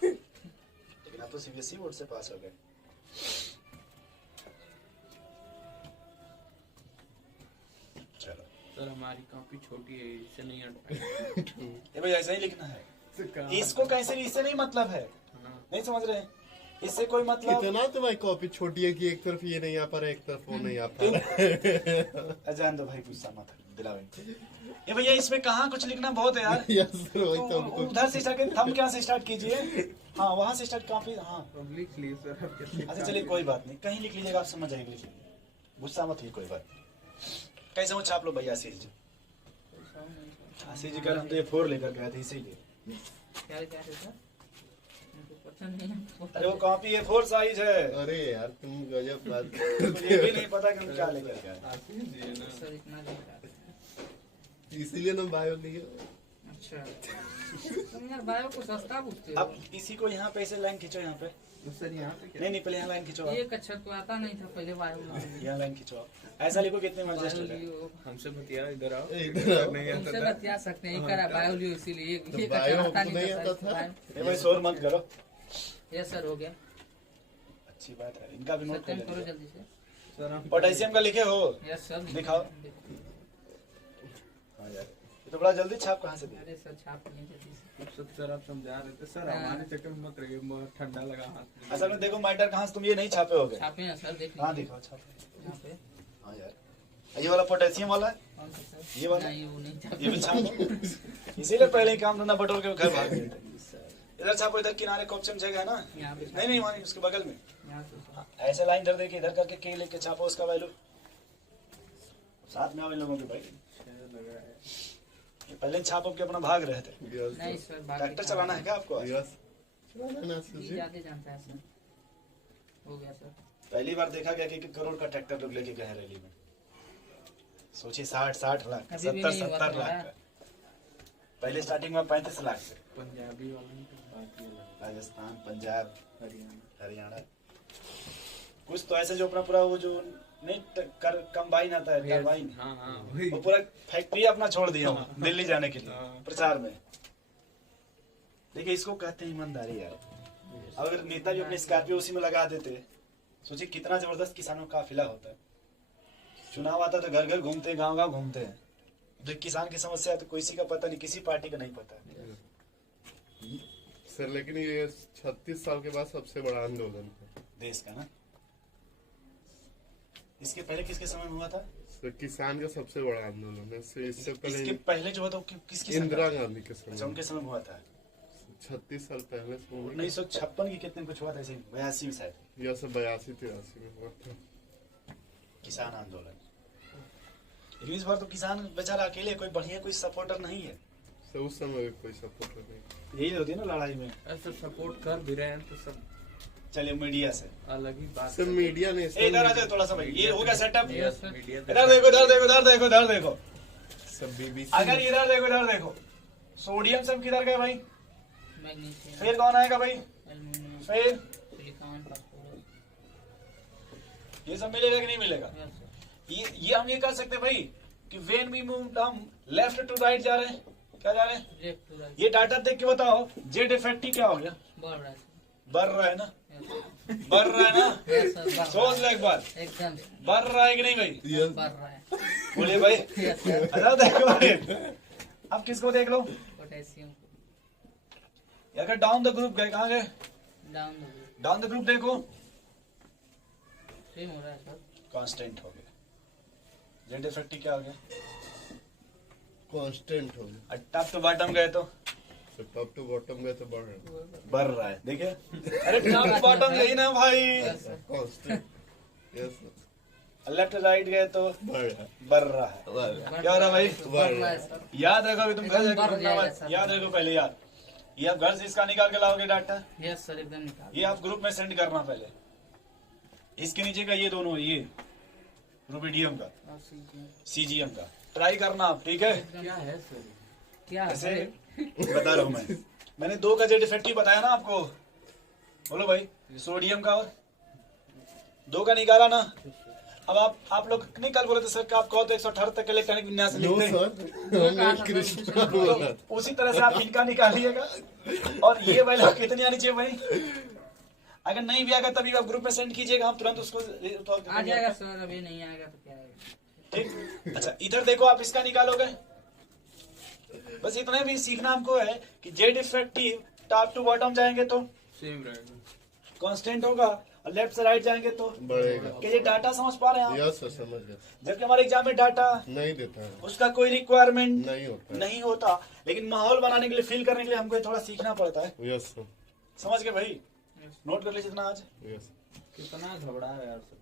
लेकिन आप तो सीबीएसई बोर्ड से पास हो गए। चलो सर हमारी काफी छोटी है, इससे नहीं हट पाएंगे। ये भाई ऐसा ही लिखना है। तो कहाँ? इसको कैसे, इससे नहीं मतलब है, हाँ। नहीं समझ रहे हैं? इससे कोई मतलब। कितना तुम्हारी कॉपी छोटी है कि एक तरफ ये नहीं आ पा रहा है, एक तरफ वो नहीं आ पा रहा है। जान दो भाई, गुस्सा मत दिलावे। ये भैया इसमें कहाँ कुछ लिखना बहुत है यार। यस सर वही तो तो हमको। उधर से स्टार्ट, थंब क्या से स्टार्ट कीजिए। हाँ वहां से स्टार्ट, कॉपी। हाँ अब लिख लिए सर, अब क्या अच्छा चलिए कोई बात नहीं, कहीं लिख लीजिएगा, आप समझ जाएंगे, लिख लीजिए, गुस्सा मत होइए, कोई बात नहीं। कैसे वो छाप लो भैया आशीष जी। आशीष जी कल हम तो ये 4 लेकर गए थे इसीलिए। क्या क्या है सर मुझे पसंद नहीं है। अरे वो कॉपी है 4 साइज है, अरे यार तुम गजब बात तो ये भी नहीं पता कि हम क्या लेकर गए। आशीष जी है ना। सर इतना लिख रहा है। इसीलिए ना बायो लिए। अच्छा तुम यार बायो को सस्ता पूछते हो। अब इसी को यहाँ पे ऐसे लाइन खींचो, यहाँ पे। सर यहाँ पे क्या? नहीं पहले यहाँ लाइन खींचो आप। एक अक्षर तो आता नहीं था पहले बायो में। यहाँ लाइन खींचो आप, ऐसा लिखो कितने में एडजस्ट हो जाए। बायो हमसे बतिया, इधर आओ। इधर आओ। नहीं आता तुमसे था। बतिया सकते हैं, करा बायो लियो इसीलिए तो एक बायो अक्षर आता हमको नहीं नहीं आता था। था। ये भाई शोर मत करो। यस सर हो गया। अच्छी बात है, इनका भी नोट कर सत्यम करो लीजिए। जल्दी से। सर हम पोटेशियम का लिखे हो? यस सर दिखाओ। हाँ यार तो बड़ा जल्दी छाप कहाँ से दिया? अरे सर छाप नहीं जल्दी से। सर आप समझा रहे थे सर, हमारे चक्कर में मत रहिए, बहुत ठंडा लगा हाथ में। असल में देखो माइटर कहाँ से तुम ये नहीं छापे होगे। छापे हैं सर, देख हाँ लीजिए दिखाओ छापे। यहाँ पे। हाँ यार, ये वाला पोटेशियम वाला है, कौन सा सर? ये वाला? नहीं वो नहीं छापे। ये भी छापो। इसीलिए पहले ही काम धंधा बटोर के घर भाग गए थे। इधर छापो, इधर किनारे कॉप्शन जगह है ना। यहाँ पे नहीं नहीं वहाँ नहीं, उसके बगल में यहाँ से सर। ऐसे लाइन इधर देखिए, इधर करके के लेके छापो उसका वैल्यू। साथ में आओ इन लोगों के भाई, ये पहले छाप के अपना भाग रहे थे। यस नहीं सर बाकी ट्रैक्टर चलाना है क्या आपको? यस चलाना ना ये सुजी। ज्यादा जानता है सर। हो गया सर। पहली बार देखा गया कि 1 करोड़ का ट्रैक्टर लोग लेके गए हैं रैली में। सोचिए 60 लाख, कभी भी 70 नहीं हुआ 70 था। लाख का। पहले स्टार्टिंग में 35 लाख से। पंजाबी वाला की बात ही अलग है। राजस्थान, पंजाब, हरियाणा। हरियाणा, कुछ तो ऐसे जो अपना पूरा वो जो नहीं कर कंबाइन आता है, टरबाइन, हाँ हाँ वही। वो पूरा फैक्ट्री अपना छोड़ दिया वो, दिल्ली जाने के लिए हाँ। प्रचार में। देखिए इसको कहते हैं ईमानदारी यार। अब अगर नेता भी अपने स्कॉर्पियो उसी में लगा देते, सोचिए कितना जबरदस्त किसानों का काफिला होता है। चुनाव आता तो घर घर घूमते हैं, गांव गांव घूमते हैं। जो किसान की समस्या है तो किसी का पता नहीं, किसी पार्टी का नहीं पता। सर लेकिन ये 36 साल के बाद सबसे बड़ा आंदोलन था देश का ना। इसके पहले किसके समय में हुआ था? सर, किसान का सबसे बड़ा आंदोलन है। इससे इसके पहले पहले जो हुआ था वो किसकी इंदिरा सरकार? गांधी के अच्छा समय उनके समय में हुआ था। 36 साल पहले से हुआ था। 1956 की कितने कुछ हुआ था, ऐसे 82 में शायद या सब 82-83 में हुआ था। किसान आंदोलन। लेकिन इस बार तो किसान बेचारा अकेले, कोई बढ़िया कोई सपोर्टर नहीं है। सर उस समय भी कोई सपोर्ट नहीं। यही होती है ना लड़ाई में। ऐसे सपोर्ट कर भी रहे हैं तो सब चलिए मीडिया से अलग ही बात सर मीडिया ने ए, इधर आ जाओ थोड़ा सा भाई, ये हो गया सेटअप। Yes sir. मीडिया इधर देखो, इधर देखो, इधर देखो, इधर देखो। सब बीबीसी अगर इधर देखो, इधर देखो, सोडियम सब किधर गए भाई? मैग्नीशियम, फिर कौन आएगा भाई? एल्युमिनियम, फिर सिलिकॉन, फास्फोरस। ये सब मिलेगा कि नहीं मिलेगा? Yes sir. ये हम ये कर सकते हैं भाई कि वेन वी मूव हम लेफ्ट टू राइट जा रहे हैं, क्या जा रहे हैं? Left to right. ये डाटा देख के बताओ, जेड इफेक्टिव क्या हो गया? बढ़ रहा है सर। बढ़ रहा है ना, यस सर। बढ़ रहा है ना। यस सर, बढ़ रहा सोच लो है। एक बार, एकदम बढ़ रहा है कि नहीं भाई? बढ़ रहा है। बोलिए भाई। Yes sir. अच्छा देखो भाई, अब किसको देख लो? पोटेशियम, अगर डाउन द ग्रुप गए, कहाँ गए? Down the group. Down the group देखो, सेम हो रहा है सर। कांस्टेंट हो गया। जेड इफेक्टिव क्या हो गया? कांस्टेंट हो गया। और टॉप टू बॉटम गए तो सर टॉप टू बॉटम में तो बढ़ रहा है। बढ़ रहा है। देखिए, अरे टॉप टू बॉटम यही ना भाई। Yes sir. Constant yes sir left right गए तो बढ़ रहा है। बढ़ रहा है। क्या हो रहा है भाई? बढ़ रहा है सर। याद रखो अभी तुम घर एकदम जाके बढ़ जाएगा घूमना मत। सर। याद रखो पहले यार, ये आप घर से इसका निकाल के लाओगे डाटा, यस सर, एकदम निकाल। ये आप ग्रुप में सेंड करना पहले। इसके नीचे का ये दोनों, ये रूबिडियम का, और सीजीएम। सीजीएम का ट्राई करना आप, ठीक है? क्या है सर? क्या ऐसे है? बता रहा हूँ मैंने 2 का जेड इफेक्टिव बताया ना आपको। बोलो भाई, सोडियम का और 2 का निकाला ना। अब आप लोग नहीं कल बोले थे सर का आप कहो तो 118 तक के इलेक्ट्रॉनिक विन्यास नो लिखते हैं। सर हमने कृष्णा बोला। तो उसी तरह से आप इनका निकालिएगा। और ये वाला कितनी आनी चाहिए भाई? अगर नहीं भी आएगा तभी आप ग्रुप में सेंड कीजिएगा, हम तुरंत उसको आ जाएगा सर, अभी नहीं आएगा तो क्या आएगा? ठीक। अच्छा इधर देखो, आप इसका निकालोगे। बस इतना भी सीखना हमको है कि Z effective top to bottom जाएंगे तो सेम रहेगा। कांस्टेंट होगा, और लेफ्ट से राइट जाएंगे तो बढ़ेगा। कि ये डाटा समझ पा रहे हैं आप? यस सर समझ गया। जबकि हमारे एग्जाम में डाटा नहीं देता है, उसका कोई रिक्वायरमेंट नहीं होता है। नहीं होता, लेकिन माहौल बनाने के लिए, फील करने के लिए हमको ये थोड़ा सीखना पड़ता है। यस सर समझ गए भाई? नोट कर लीजिए इतना आज। यस कितना घबरा है यार सब।